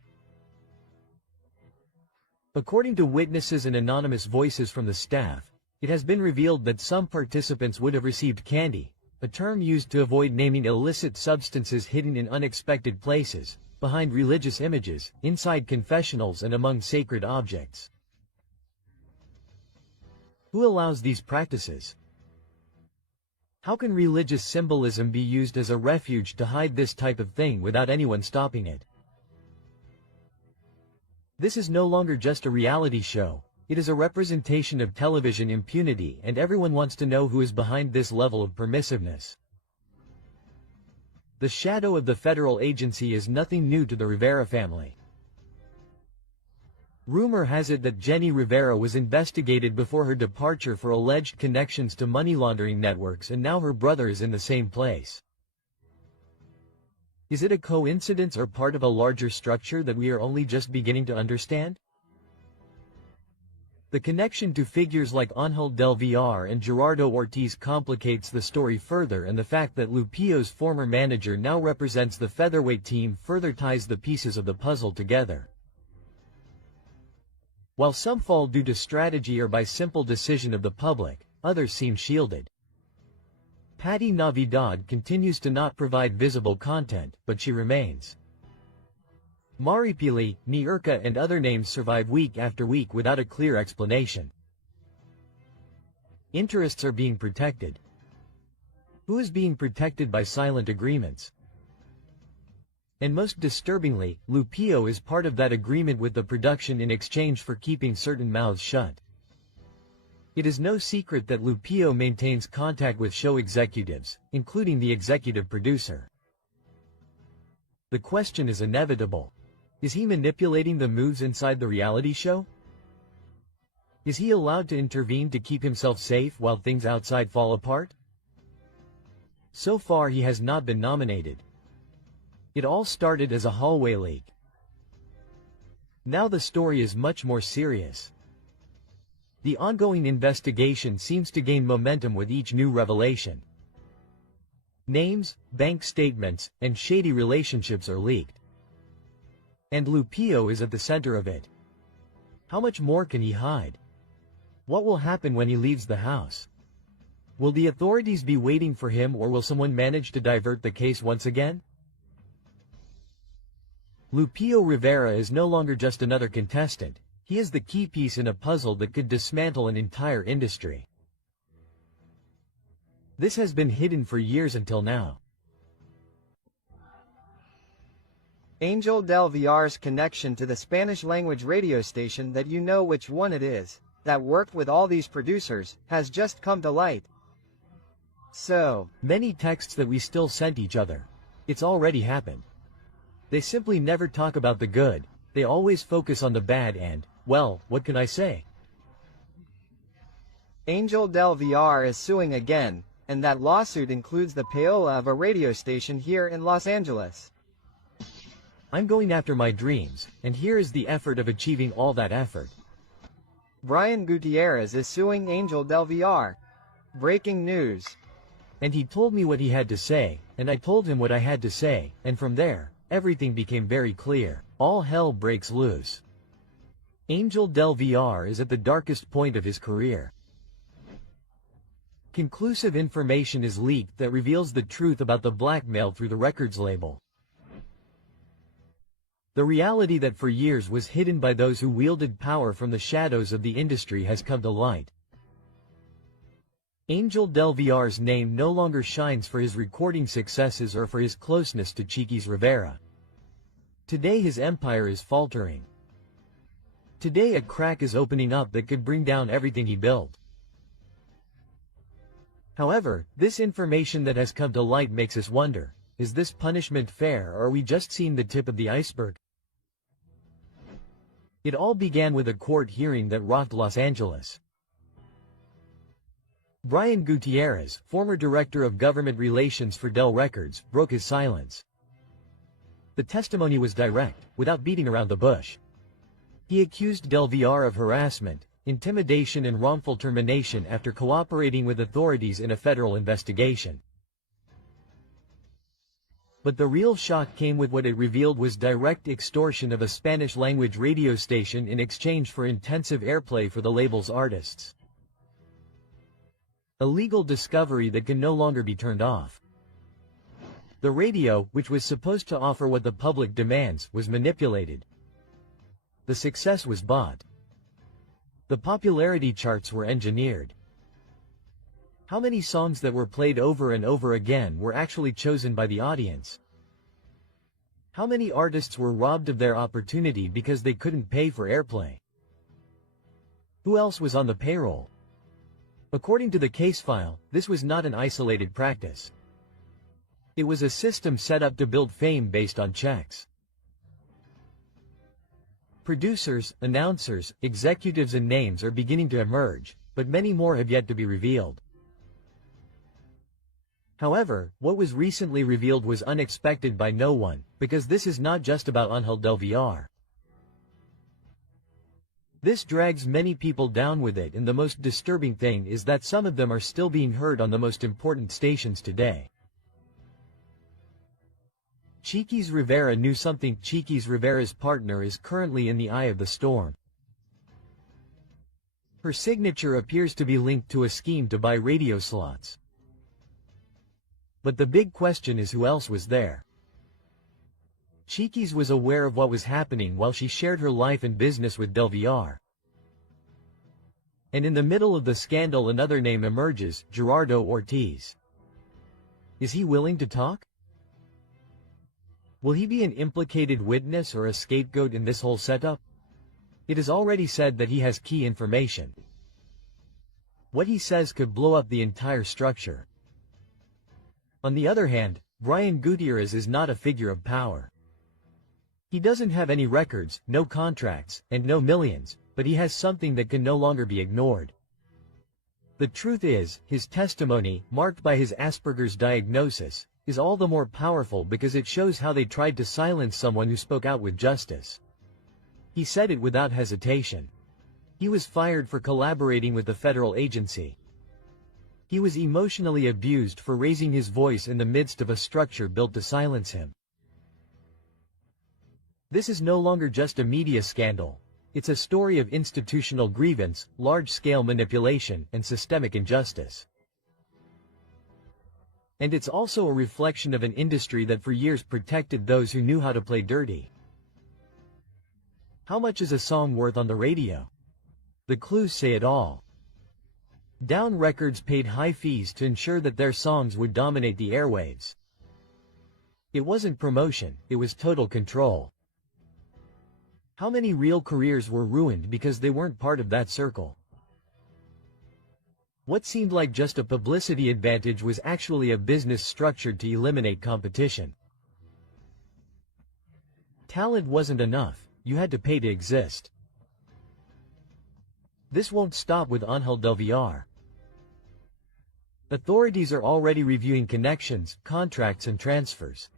According to witnesses and anonymous voices from the staff, it has been revealed that some participants would have received candy, a term used to avoid naming illicit substances hidden in unexpected places, behind religious images, inside confessionals and among sacred objects. Who allows these practices? How can religious symbolism be used as a refuge to hide this type of thing without anyone stopping it? This is no longer just a reality show, it is a representation of television impunity, and everyone wants to know who is behind this level of permissiveness. The shadow of the federal agency is nothing new to the Rivera family. Rumor has it that Jenny Rivera was investigated before her departure for alleged connections to money laundering networks, and now her brother is in the same place. Is it a coincidence or part of a larger structure that we are only just beginning to understand? The connection to figures like Ángel del Villar and Gerardo Ortiz complicates the story further, and the fact that Lupillo's former manager now represents the featherweight team further ties the pieces of the puzzle together. While some fall due to strategy or by simple decision of the public, others seem shielded. Patti Navidad continues to not provide visible content, but she remains. Maripili, 𝗍𝗂𝗍𝗃 and other names survive week after week without a clear explanation. Interests are being protected. Who is being protected by silent agreements? And most disturbingly, Lupillo is part of that agreement with the production in exchange for keeping certain mouths shut. It is no secret that Lupillo maintains contact with show executives, including the executive producer. The question is inevitable. Is he manipulating the moves inside the reality show? Is he allowed to intervene to keep himself safe while things outside fall apart? So far he has not been nominated. It all started as a hallway leak. Now the story is much more serious. The ongoing investigation seems to gain momentum with each new revelation. Names, bank statements, and shady relationships are leaked. And Lupillo is at the center of it. How much more can he hide? What will happen when he leaves the house? Will the authorities be waiting for him, or will someone manage to divert the case once again? Lupillo Rivera is no longer just another contestant, he is the key piece in a puzzle that could dismantle an entire industry. This has been hidden for years until now. Ángel del Villar's connection to the Spanish-language radio station that you know which one it is, that worked with all these producers, has just come to light. So, many texts that we still sent each other. It's already happened. They simply never talk about the good, they always focus on the bad and, well, what can I say? Ángel del Villar is suing again, and that lawsuit includes the payola of a radio station here in Los Angeles. I'm going after my dreams, and here is the effort of achieving all that effort. Brian Gutierrez is suing Ángel del Villar. Breaking news. And he told me what he had to say, and I told him what I had to say, and from there, everything became very clear. All hell breaks loose. Ángel del Villar is at the darkest point of his career. Conclusive information is leaked that reveals the truth about the blackmail through the records label. The reality that for years was hidden by those who wielded power from the shadows of the industry has come to light. Ángel del Villar's name no longer shines for his recording successes or for his closeness to 𝗍𝗃𝗃𝗍 Rivera. Today his empire is faltering. Today a crack is opening up that could bring down everything he built. However, this information that has come to light makes us wonder, is this punishment fair or are we just seeing the tip of the iceberg? It all began with a court hearing that rocked Los Angeles. Brian Gutierrez, former director of government relations for Dell Records, broke his silence. The testimony was direct, without beating around the bush. He accused 𝗟𝗲𝗄 of harassment, intimidation and wrongful termination after cooperating with authorities in a federal investigation. But the real shock came with what it revealed was direct extortion of a Spanish-language radio station in exchange for intensive airplay for the label's artists. A legal discovery that can no longer be turned off. The radio, which was supposed to offer what the public demands, was manipulated. The success was bought. The popularity charts were engineered. How many songs that were played over and over again were actually chosen by the audience? How many artists were robbed of their opportunity because they couldn't pay for airplay? Who else was on the payroll? According to the case file, this was not an isolated practice. It was a system set up to build fame based on checks. Producers, announcers, executives and names are beginning to emerge, but many more have yet to be revealed. However, what was recently revealed was unexpected by no one, because this is not just about Ángel del Villar. This drags many people down with it, and the most disturbing thing is that some of them are still being heard on the most important stations today. 𝗟𝗂𝗽𝗓 Rivera knew something. 𝗟𝗂𝗽𝗓 Rivera's partner is currently in the eye of the storm. Her signature appears to be linked to a scheme to buy radio slots. But the big question is who else was there? 𝗟𝗂𝗽𝗓 was aware of what was happening while she shared her life and business with 𝗟𝗲𝗄𝗧. And in the middle of the scandal another name emerges, Gerardo Ortiz. Is he willing to talk? Will he be an implicated witness or a scapegoat in this whole setup? It is already said that he has key information. What he says could blow up the entire structure. On the other hand, Brian Gutierrez is not a figure of power. He doesn't have any records, no contracts, and no millions, but he has something that can no longer be ignored. The truth is, his testimony, marked by his Asperger's diagnosis, is all the more powerful because it shows how they tried to silence someone who spoke out with justice. He said it without hesitation. He was fired for collaborating with the federal agency. He was emotionally abused for raising his voice in the midst of a structure built to silence him. This is no longer just a media scandal. It's a story of institutional grievance, large-scale manipulation, and systemic injustice. And it's also a reflection of an industry that for years protected those who knew how to play dirty. How much is a song worth on the radio? The clues say it all. Down Records paid high fees to ensure that their songs would dominate the airwaves. It wasn't promotion, it was total control. How many real careers were ruined because they weren't part of that circle? What seemed like just a publicity advantage was actually a business structured to eliminate competition. Talent wasn't enough, you had to pay to exist. This won't stop with Ángel del Villar. Authorities are already reviewing connections, contracts and transfers.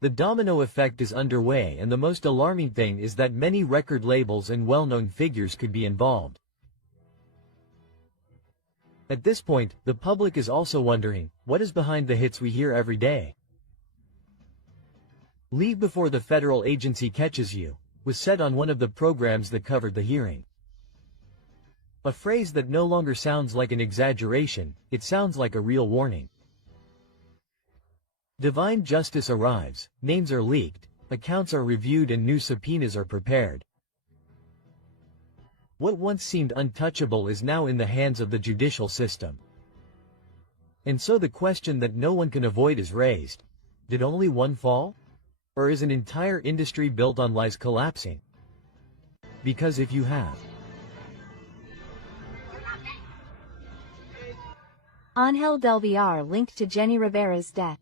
The domino effect is underway, and the most alarming thing is that many record labels and well-known figures could be involved. At this point, the public is also wondering, what is behind the hits we hear every day? "Leave before the federal agency catches you," was said on one of the programs that covered the hearing. A phrase that no longer sounds like an exaggeration, it sounds like a real warning. Divine justice arrives, names are leaked, accounts are reviewed and new subpoenas are prepared. What once seemed untouchable is now in the hands of the judicial system. And so the question that no one can avoid is raised. Did only one fall? Or is an entire industry built on lies collapsing? Because if you have Ángel del Villar linked to Jenny Rivera's death.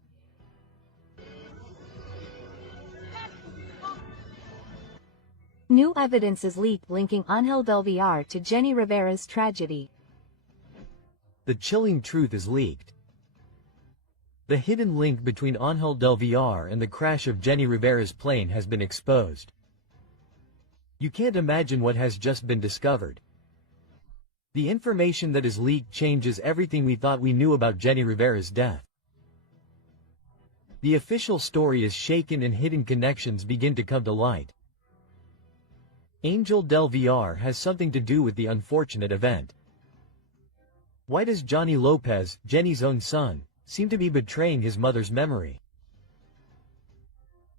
New evidence is leaked linking Ángel del Villar to Jenny Rivera's tragedy. The chilling truth is leaked. The hidden link between Ángel del Villar and the crash of Jenny Rivera's plane has been exposed. You can't imagine what has just been discovered. The information that is leaked changes everything we thought we knew about Jenny Rivera's death. The official story is shaken and hidden connections begin to come to light. Ángel del Villar has something to do with the unfortunate event. Why does Johnny Lopez, Jenny's own son, seem to be betraying his mother's memory?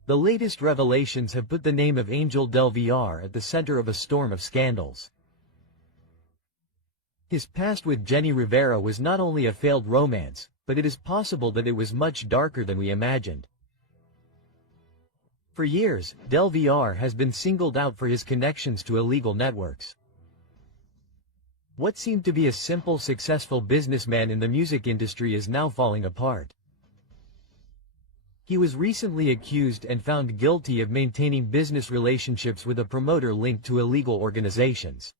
The latest revelations have put the name of Ángel del Villar at the center of a storm of scandals. His past with Jenny Rivera was not only a failed romance, but it is possible that it was much darker than we imagined. For years, del Villar has been singled out for his connections to illegal networks. What seemed to be a simple, successful businessman in the music industry is now falling apart. He was recently accused and found guilty of maintaining business relationships with a promoter linked to illegal organizations.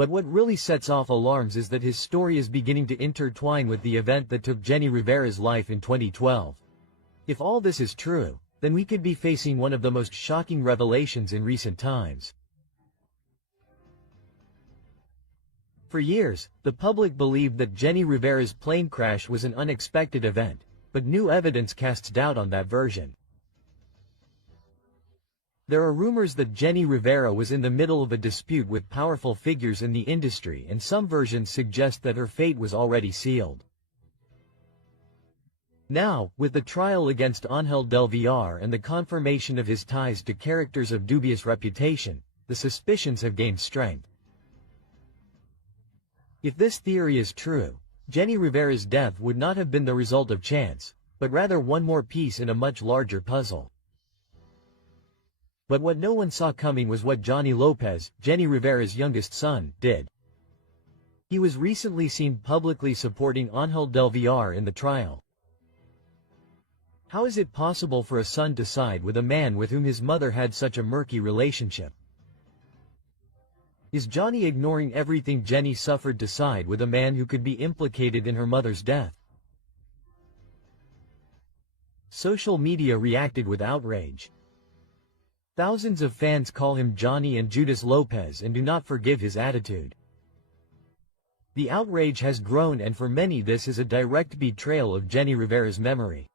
But what really sets off alarms is that his story is beginning to intertwine with the event that took Jenny Rivera's life in 2012. If all this is true, then we could be facing one of the most shocking revelations in recent times. For years, the public believed that Jenny Rivera's plane crash was an unexpected event, but new evidence casts doubt on that version. There are rumors that Jenny Rivera was in the middle of a dispute with powerful figures in the industry, and some versions suggest that her fate was already sealed. Now, with the trial against Ángel del Villar and the confirmation of his ties to characters of dubious reputation, the suspicions have gained strength. If this theory is true, Jenny Rivera's death would not have been the result of chance, but rather one more piece in a much larger puzzle. But what no one saw coming was what Johnny Lopez, Jenny Rivera's youngest son, did. He was recently seen publicly supporting Ángel del Villar in the trial. How is it possible for a son to side with a man with whom his mother had such a murky relationship? Is Johnny ignoring everything Jenny suffered to side with a man who could be implicated in her mother's death? Social media reacted with outrage. Thousands of fans call him Johnny and Judas Lopez and do not forgive his attitude. The outrage has grown, and for many this is a direct betrayal of Jenny Rivera's memory.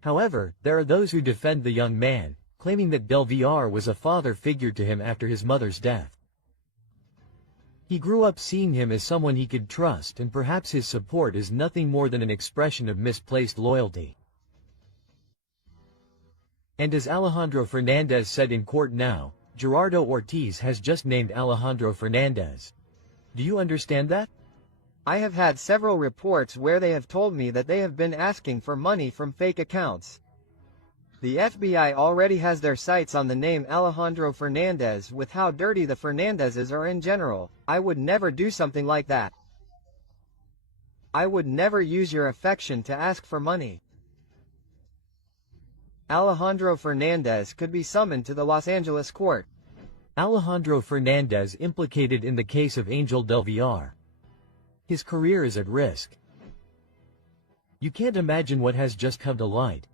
However, there are those who defend the young man, claiming that del Villar was a father figure to him after his mother's death. He grew up seeing him as someone he could trust, and perhaps his support is nothing more than an expression of misplaced loyalty. And as Alejandro Fernandez said in court now, Gerardo Ortiz has just named Alejandro Fernandez. Do you understand that? I have had several reports where they have told me that they have been asking for money from fake accounts. The FBI already has their sights on the name Alejandro Fernandez. With how dirty the Fernandezes are in general, I would never do something like that. I would never use your affection to ask for money. Alejandro Fernandez could be summoned to the Los Angeles court. Alejandro Fernandez implicated in the case of Ángel del Villar. His career is at risk. You can't imagine what has just come to light.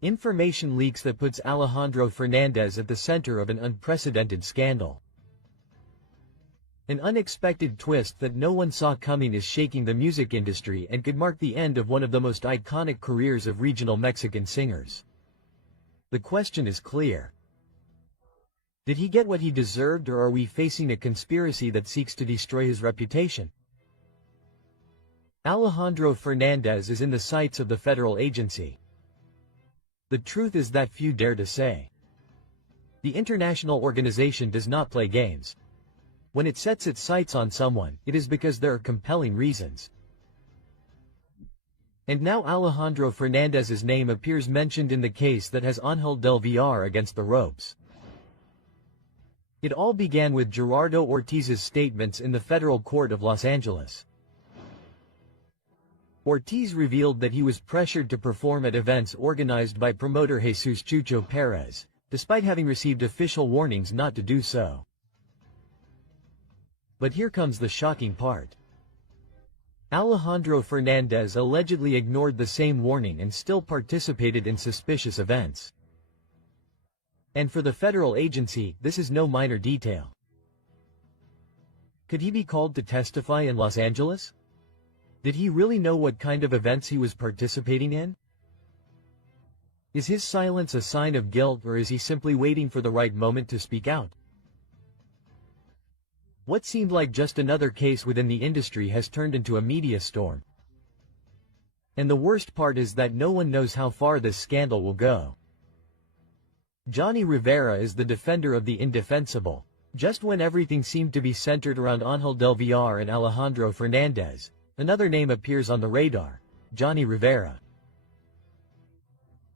Information leaks that puts Alejandro Fernandez at the center of an unprecedented scandal. An unexpected twist that no one saw coming is shaking the music industry and could mark the end of one of the most iconic careers of regional Mexican singers. The question is clear. Did he get what he deserved, or are we facing a conspiracy that seeks to destroy his reputation? Alejandro Fernandez is in the sights of the federal agency. The truth is that few dare to say. The international organization does not play games. When it sets its sights on someone, it is because there are compelling reasons. And now Alejandro Fernandez's name appears mentioned in the case that has Ángel del Villar against the ropes. It all began with Gerardo Ortiz's statements in the federal court of Los Angeles. Ortiz revealed that he was pressured to perform at events organized by promoter 𝗍𝗂𝗽𝗍𝗂𝗧, despite having received official warnings not to do so. But here comes the shocking part. Alejandro Fernandez allegedly ignored the same warning and still participated in suspicious events. And for the federal agency, this is no minor detail. Could he be called to testify in Los Angeles? Did he really know what kind of events he was participating in? Is his silence a sign of guilt, or is he simply waiting for the right moment to speak out? What seemed like just another case within the industry has turned into a media storm. And the worst part is that no one knows how far this scandal will go. Jenny Rivera is the defender of the indefensible. Just when everything seemed to be centered around Ángel del Villar and Alejandro Fernandez, another name appears on the radar: Jenny Rivera.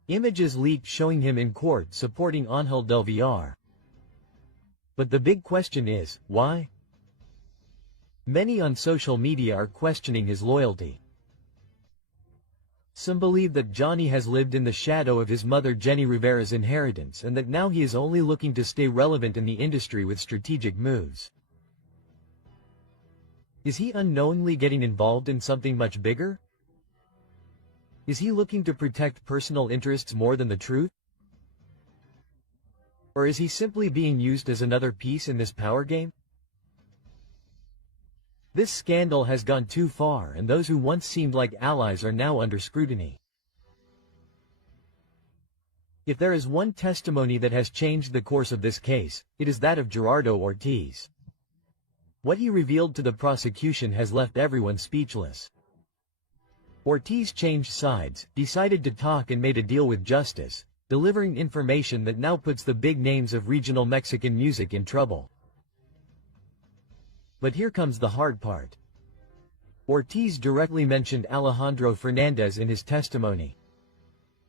Images leaked showing him in court supporting Ángel del Villar. But the big question is, why? Many on social media are questioning his loyalty. Some believe that Jenny has lived in the shadow of his mother Jenny Rivera's inheritance and that now he is only looking to stay relevant in the industry with strategic moves. Is he unknowingly getting involved in something much bigger? Is he looking to protect personal interests more than the truth? Or is he simply being used as another piece in this power game? This scandal has gone too far, and those who once seemed like allies are now under scrutiny. If there is one testimony that has changed the course of this case, it is that of Gerardo Ortiz. What he revealed to the prosecution has left everyone speechless. Ortiz changed sides, decided to talk, and made a deal with justice, delivering information that now puts the big names of regional Mexican music in trouble. But here comes the hard part. Ortiz directly mentioned Alejandro Fernandez in his testimony.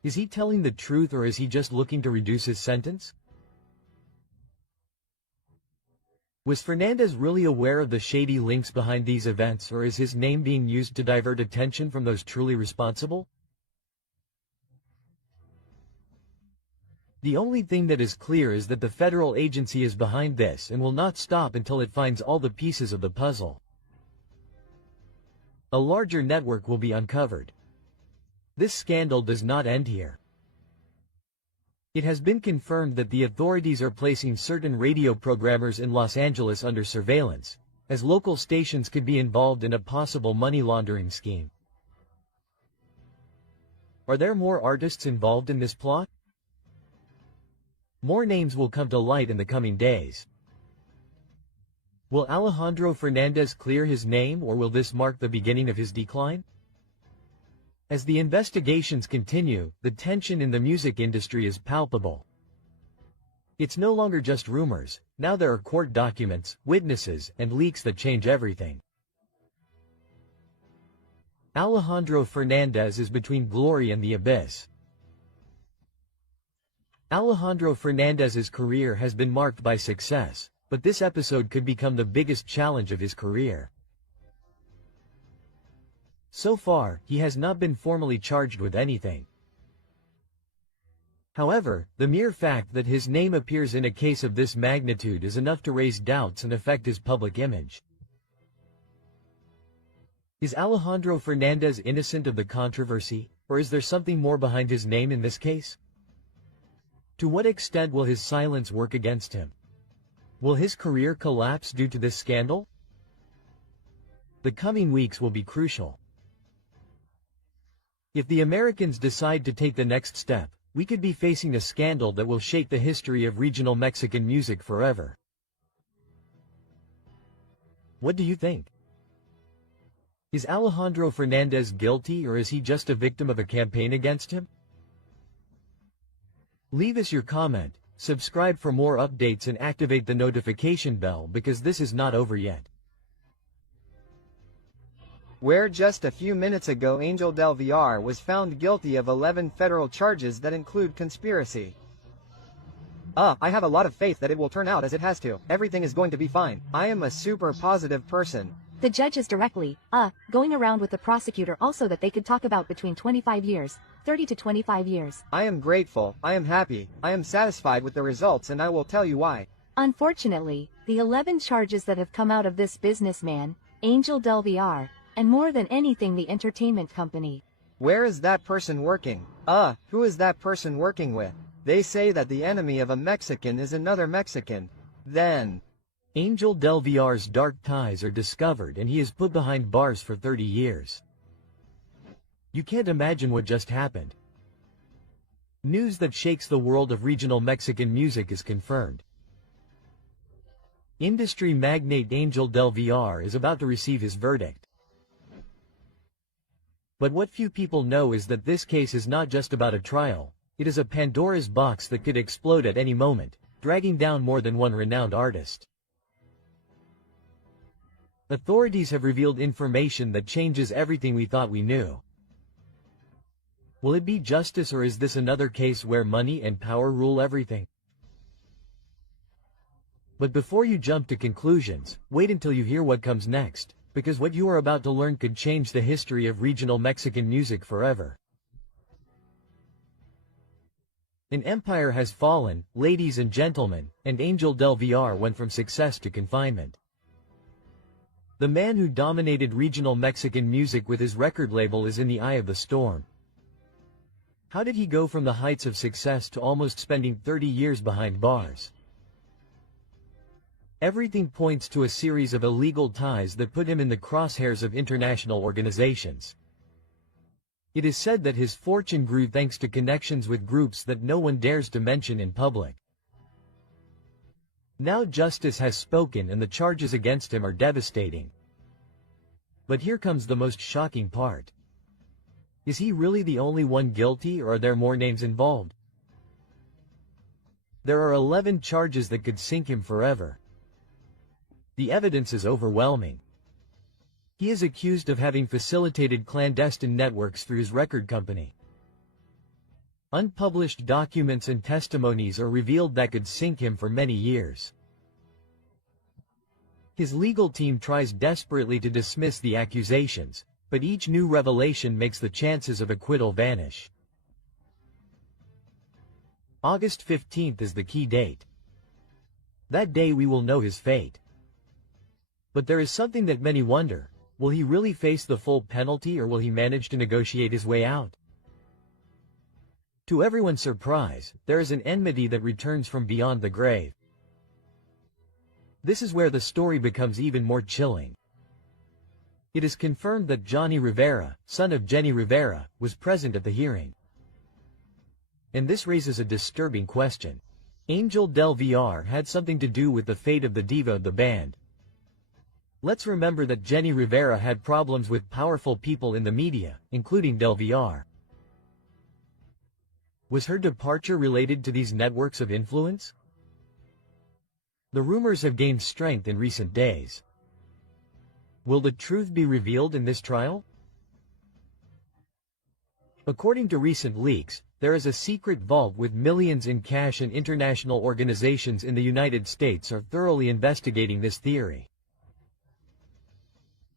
Is he telling the truth, or is he just looking to reduce his sentence? Was Fernandez really aware of the shady links behind these events, or is his name being used to divert attention from those truly responsible? The only thing that is clear is that the federal agency is behind this and will not stop until it finds all the pieces of the puzzle. A larger network will be uncovered. This scandal does not end here. It has been confirmed that the authorities are placing certain radio programmers in Los Angeles under surveillance, as local stations could be involved in a possible money laundering scheme. Are there more artists involved in this plot? More names will come to light in the coming days. Will Alejandro Fernandez clear his name, or will this mark the beginning of his decline? As the investigations continue, the tension in the music industry is palpable. It's no longer just rumors, now there are court documents, witnesses, and leaks that change everything. Alejandro Fernandez is between glory and the abyss. Alejandro Fernandez's career has been marked by success, but this episode could become the biggest challenge of his career. So far, he has not been formally charged with anything. However, the mere fact that his name appears in a case of this magnitude is enough to raise doubts and affect his public image. Is Alejandro Fernandez innocent of the controversy, or is there something more behind his name in this case? To what extent will his silence work against him? Will his career collapse due to this scandal? The coming weeks will be crucial. If the Americans decide to take the next step, we could be facing a scandal that will shake the history of regional Mexican music forever. What do you think? Is Alejandro Fernandez guilty, or is he just a victim of a campaign against him? Leave us your comment, subscribe for more updates, and activate the notification bell, because this is not over yet. Where just a few minutes ago Ángel del Villar was found guilty of 11 federal charges that include conspiracy. I have a lot of faith that it will turn out as it has to. Everything is going to be fine. I am a super positive person. The judge is directly, going around with the prosecutor also that they could talk about between 25 years, 30 to 25 years. I am grateful, I am happy, I am satisfied with the results, and I will tell you why. Unfortunately, the 11 charges that have come out of this businessman, Ángel del Villar, and more than anything the entertainment company. Where is that person working? Who is that person working with? They say that the enemy of a Mexican is another Mexican. Then Ángel del Villar's dark ties are discovered and he is put behind bars for 30 years. You can't imagine what just happened. News that shakes the world of regional Mexican music is confirmed. Industry magnate Ángel del Villar is about to receive his verdict. But what few people know is that this case is not just about a trial, it is a Pandora's box that could explode at any moment, dragging down more than one renowned artist. Authorities have revealed information that changes everything we thought we knew. Will it be justice, or is this another case where money and power rule everything? But before you jump to conclusions, wait until you hear what comes next, because what you are about to learn could change the history of regional Mexican music forever. An empire has fallen, ladies and gentlemen, and Ángel del Villar went from success to confinement. The man who dominated regional Mexican music with his record label is in the eye of the storm. How did he go from the heights of success to almost spending 30 years behind bars? Everything points to a series of illegal ties that put him in the crosshairs of international organizations. It is said that his fortune grew thanks to connections with groups that no one dares to mention in public. Now justice has spoken and the charges against him are devastating. But here comes the most shocking part. Is he really the only one guilty, or are there more names involved? There are 11 charges that could sink him forever. The evidence is overwhelming. He is accused of having facilitated clandestine networks through his record company. Unpublished documents and testimonies are revealed that could sink him for many years. His legal team tries desperately to dismiss the accusations, but each new revelation makes the chances of acquittal vanish. August 15th is the key date. That day we will know his fate. But there is something that many wonder: will he really face the full penalty, or will he manage to negotiate his way out? To everyone's surprise, there is an enmity that returns from beyond the grave. This is where the story becomes even more chilling. It is confirmed that Johnny Rivera, son of Jenny Rivera, was present at the hearing. And this raises a disturbing question. Ángel del Villar had something to do with the fate of the diva of the band. Let's remember that Jenny Rivera had problems with powerful people in the media, including del Villar. Was her departure related to these networks of influence? The rumors have gained strength in recent days. Will the truth be revealed in this trial? According to recent leaks, there is a secret vault with millions in cash, and international organizations in the United States are thoroughly investigating this theory.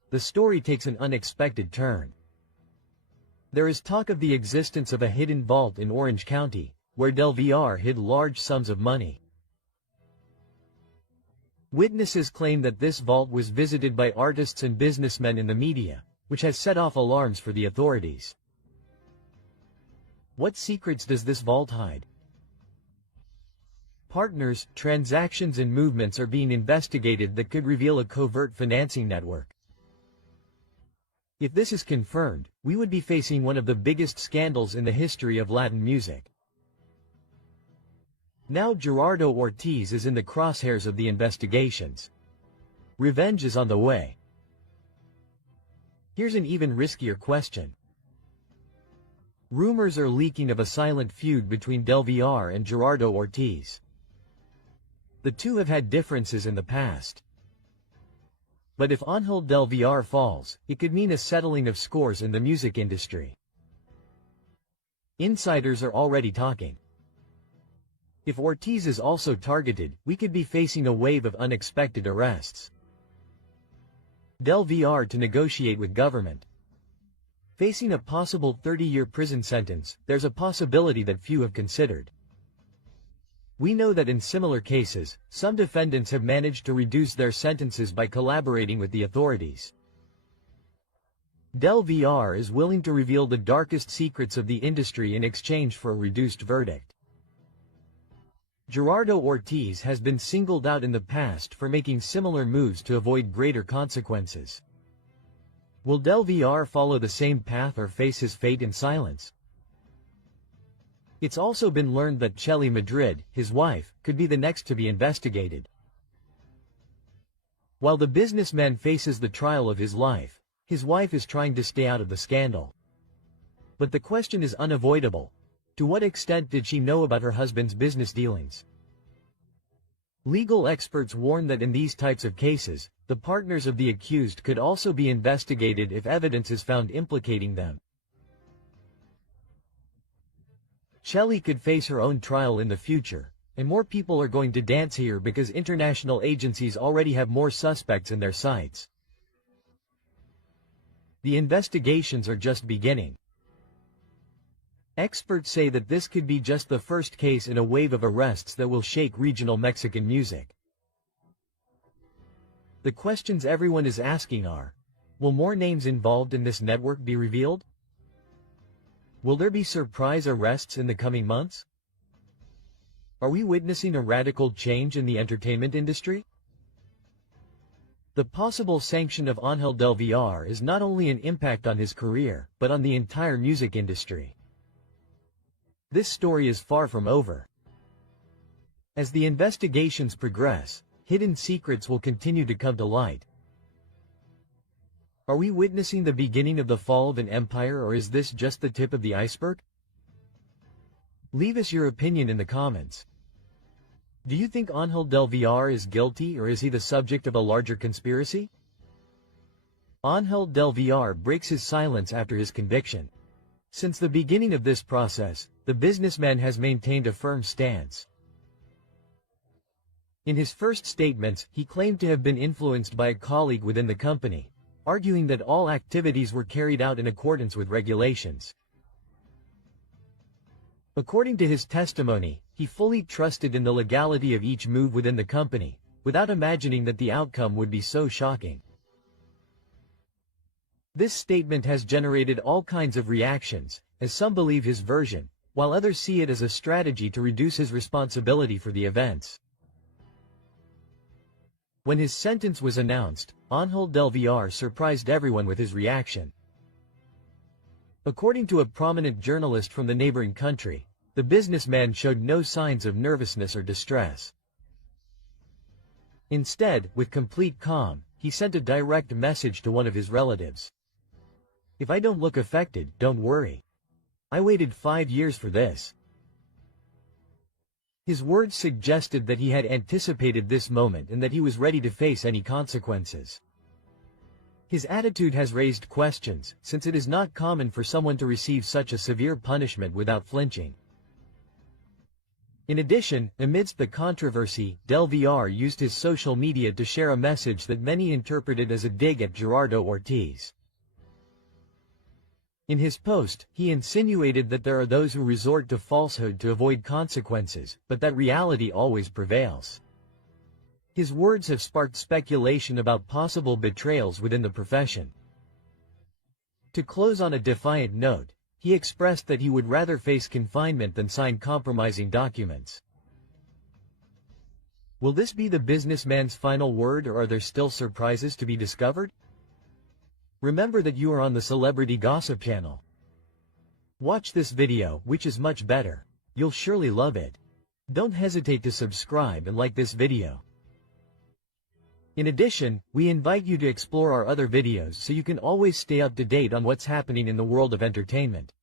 The story takes an unexpected turn. There is talk of the existence of a hidden vault in Orange County, where del Villar hid large sums of money. Witnesses claim that this vault was visited by artists and businessmen in the media, which has set off alarms for the authorities. What secrets does this vault hide? Partners, transactions and movements are being investigated that could reveal a covert financing network. If this is confirmed, we would be facing one of the biggest scandals in the history of Latin music. Now 𝗍𝗏𝗏 is in the crosshairs of the investigations. Revenge is on the way. Here's an even riskier question. Rumors are leaking of a silent feud between del Villar and 𝗍𝗏𝗏. The two have had differences in the past. But if Ángel del Villar falls, it could mean a settling of scores in the music industry. Insiders are already talking. If Ortiz is also targeted, we could be facing a wave of unexpected arrests. 𝗍𝗲𝗄 to negotiate with government. Facing a possible 30-year prison sentence, there's a possibility that few have considered. We know that in similar cases, some defendants have managed to reduce their sentences by collaborating with the authorities. 𝗍𝗲𝗄 is willing to reveal the darkest secrets of the industry in exchange for a reduced verdict. Gerardo Ortiz has been singled out in the past for making similar moves to avoid greater consequences. Will 𝗍𝗲𝗄 follow the same path or face his fate in silence? It's also been learned that 𝗟𝗂𝗽𝗻𝒻𝒃, his wife, could be the next to be investigated. While the businessman faces the trial of his life, his wife is trying to stay out of the scandal. But the question is unavoidable. To what extent did she know about her husband's business dealings? Legal experts warn that in these types of cases, the partners of the accused could also be investigated if evidence is found implicating them. 𝗟𝗟𝗽 could face her own trial in the future, and more people are going to dance here because international agencies already have more suspects in their sights. The investigations are just beginning. Experts say that this could be just the first case in a wave of arrests that will shake regional Mexican music. The questions everyone is asking are, will more names involved in this network be revealed? Will there be surprise arrests in the coming months? Are we witnessing a radical change in the entertainment industry? The possible sanction of Ángel del Villar is not only an impact on his career, but on the entire music industry. This story is far from over. As the investigations progress, hidden secrets will continue to come to light. Are we witnessing the beginning of the fall of an empire, or is this just the tip of the iceberg? Leave us your opinion in the comments. Do you think Ángel del Villar is guilty, or is he the subject of a larger conspiracy? Ángel del Villar breaks his silence after his conviction. Since the beginning of this process, the businessman has maintained a firm stance. In his first statements, he claimed to have been influenced by a colleague within the company, arguing that all activities were carried out in accordance with regulations. According to his testimony, he fully trusted in the legality of each move within the company, without imagining that the outcome would be so shocking. This statement has generated all kinds of reactions, as some believe his version, while others see it as a strategy to reduce his responsibility for the events. When his sentence was announced, Ángel del Villar surprised everyone with his reaction. According to a prominent journalist from the neighboring country, the businessman showed no signs of nervousness or distress. Instead, with complete calm, he sent a direct message to one of his relatives. "If I don't look affected, don't worry. I waited 5 years for this." His words suggested that he had anticipated this moment and that he was ready to face any consequences. His attitude has raised questions, since it is not common for someone to receive such a severe punishment without flinching. In addition, amidst the controversy, del Villar used his social media to share a message that many interpreted as a dig at Gerardo Ortiz. In his post, he insinuated that there are those who resort to falsehood to avoid consequences, but that reality always prevails. His words have sparked speculation about possible betrayals within the profession. To close on a defiant note, he expressed that he would rather face confinement than sign compromising documents. Will this be the businessman's final word, or are there still surprises to be discovered? Remember that you are on the Celebrity Gossip channel. Watch this video, which is much better. You'll surely love it. Don't hesitate to subscribe and like this video. In addition, we invite you to explore our other videos so you can always stay up to date on what's happening in the world of entertainment.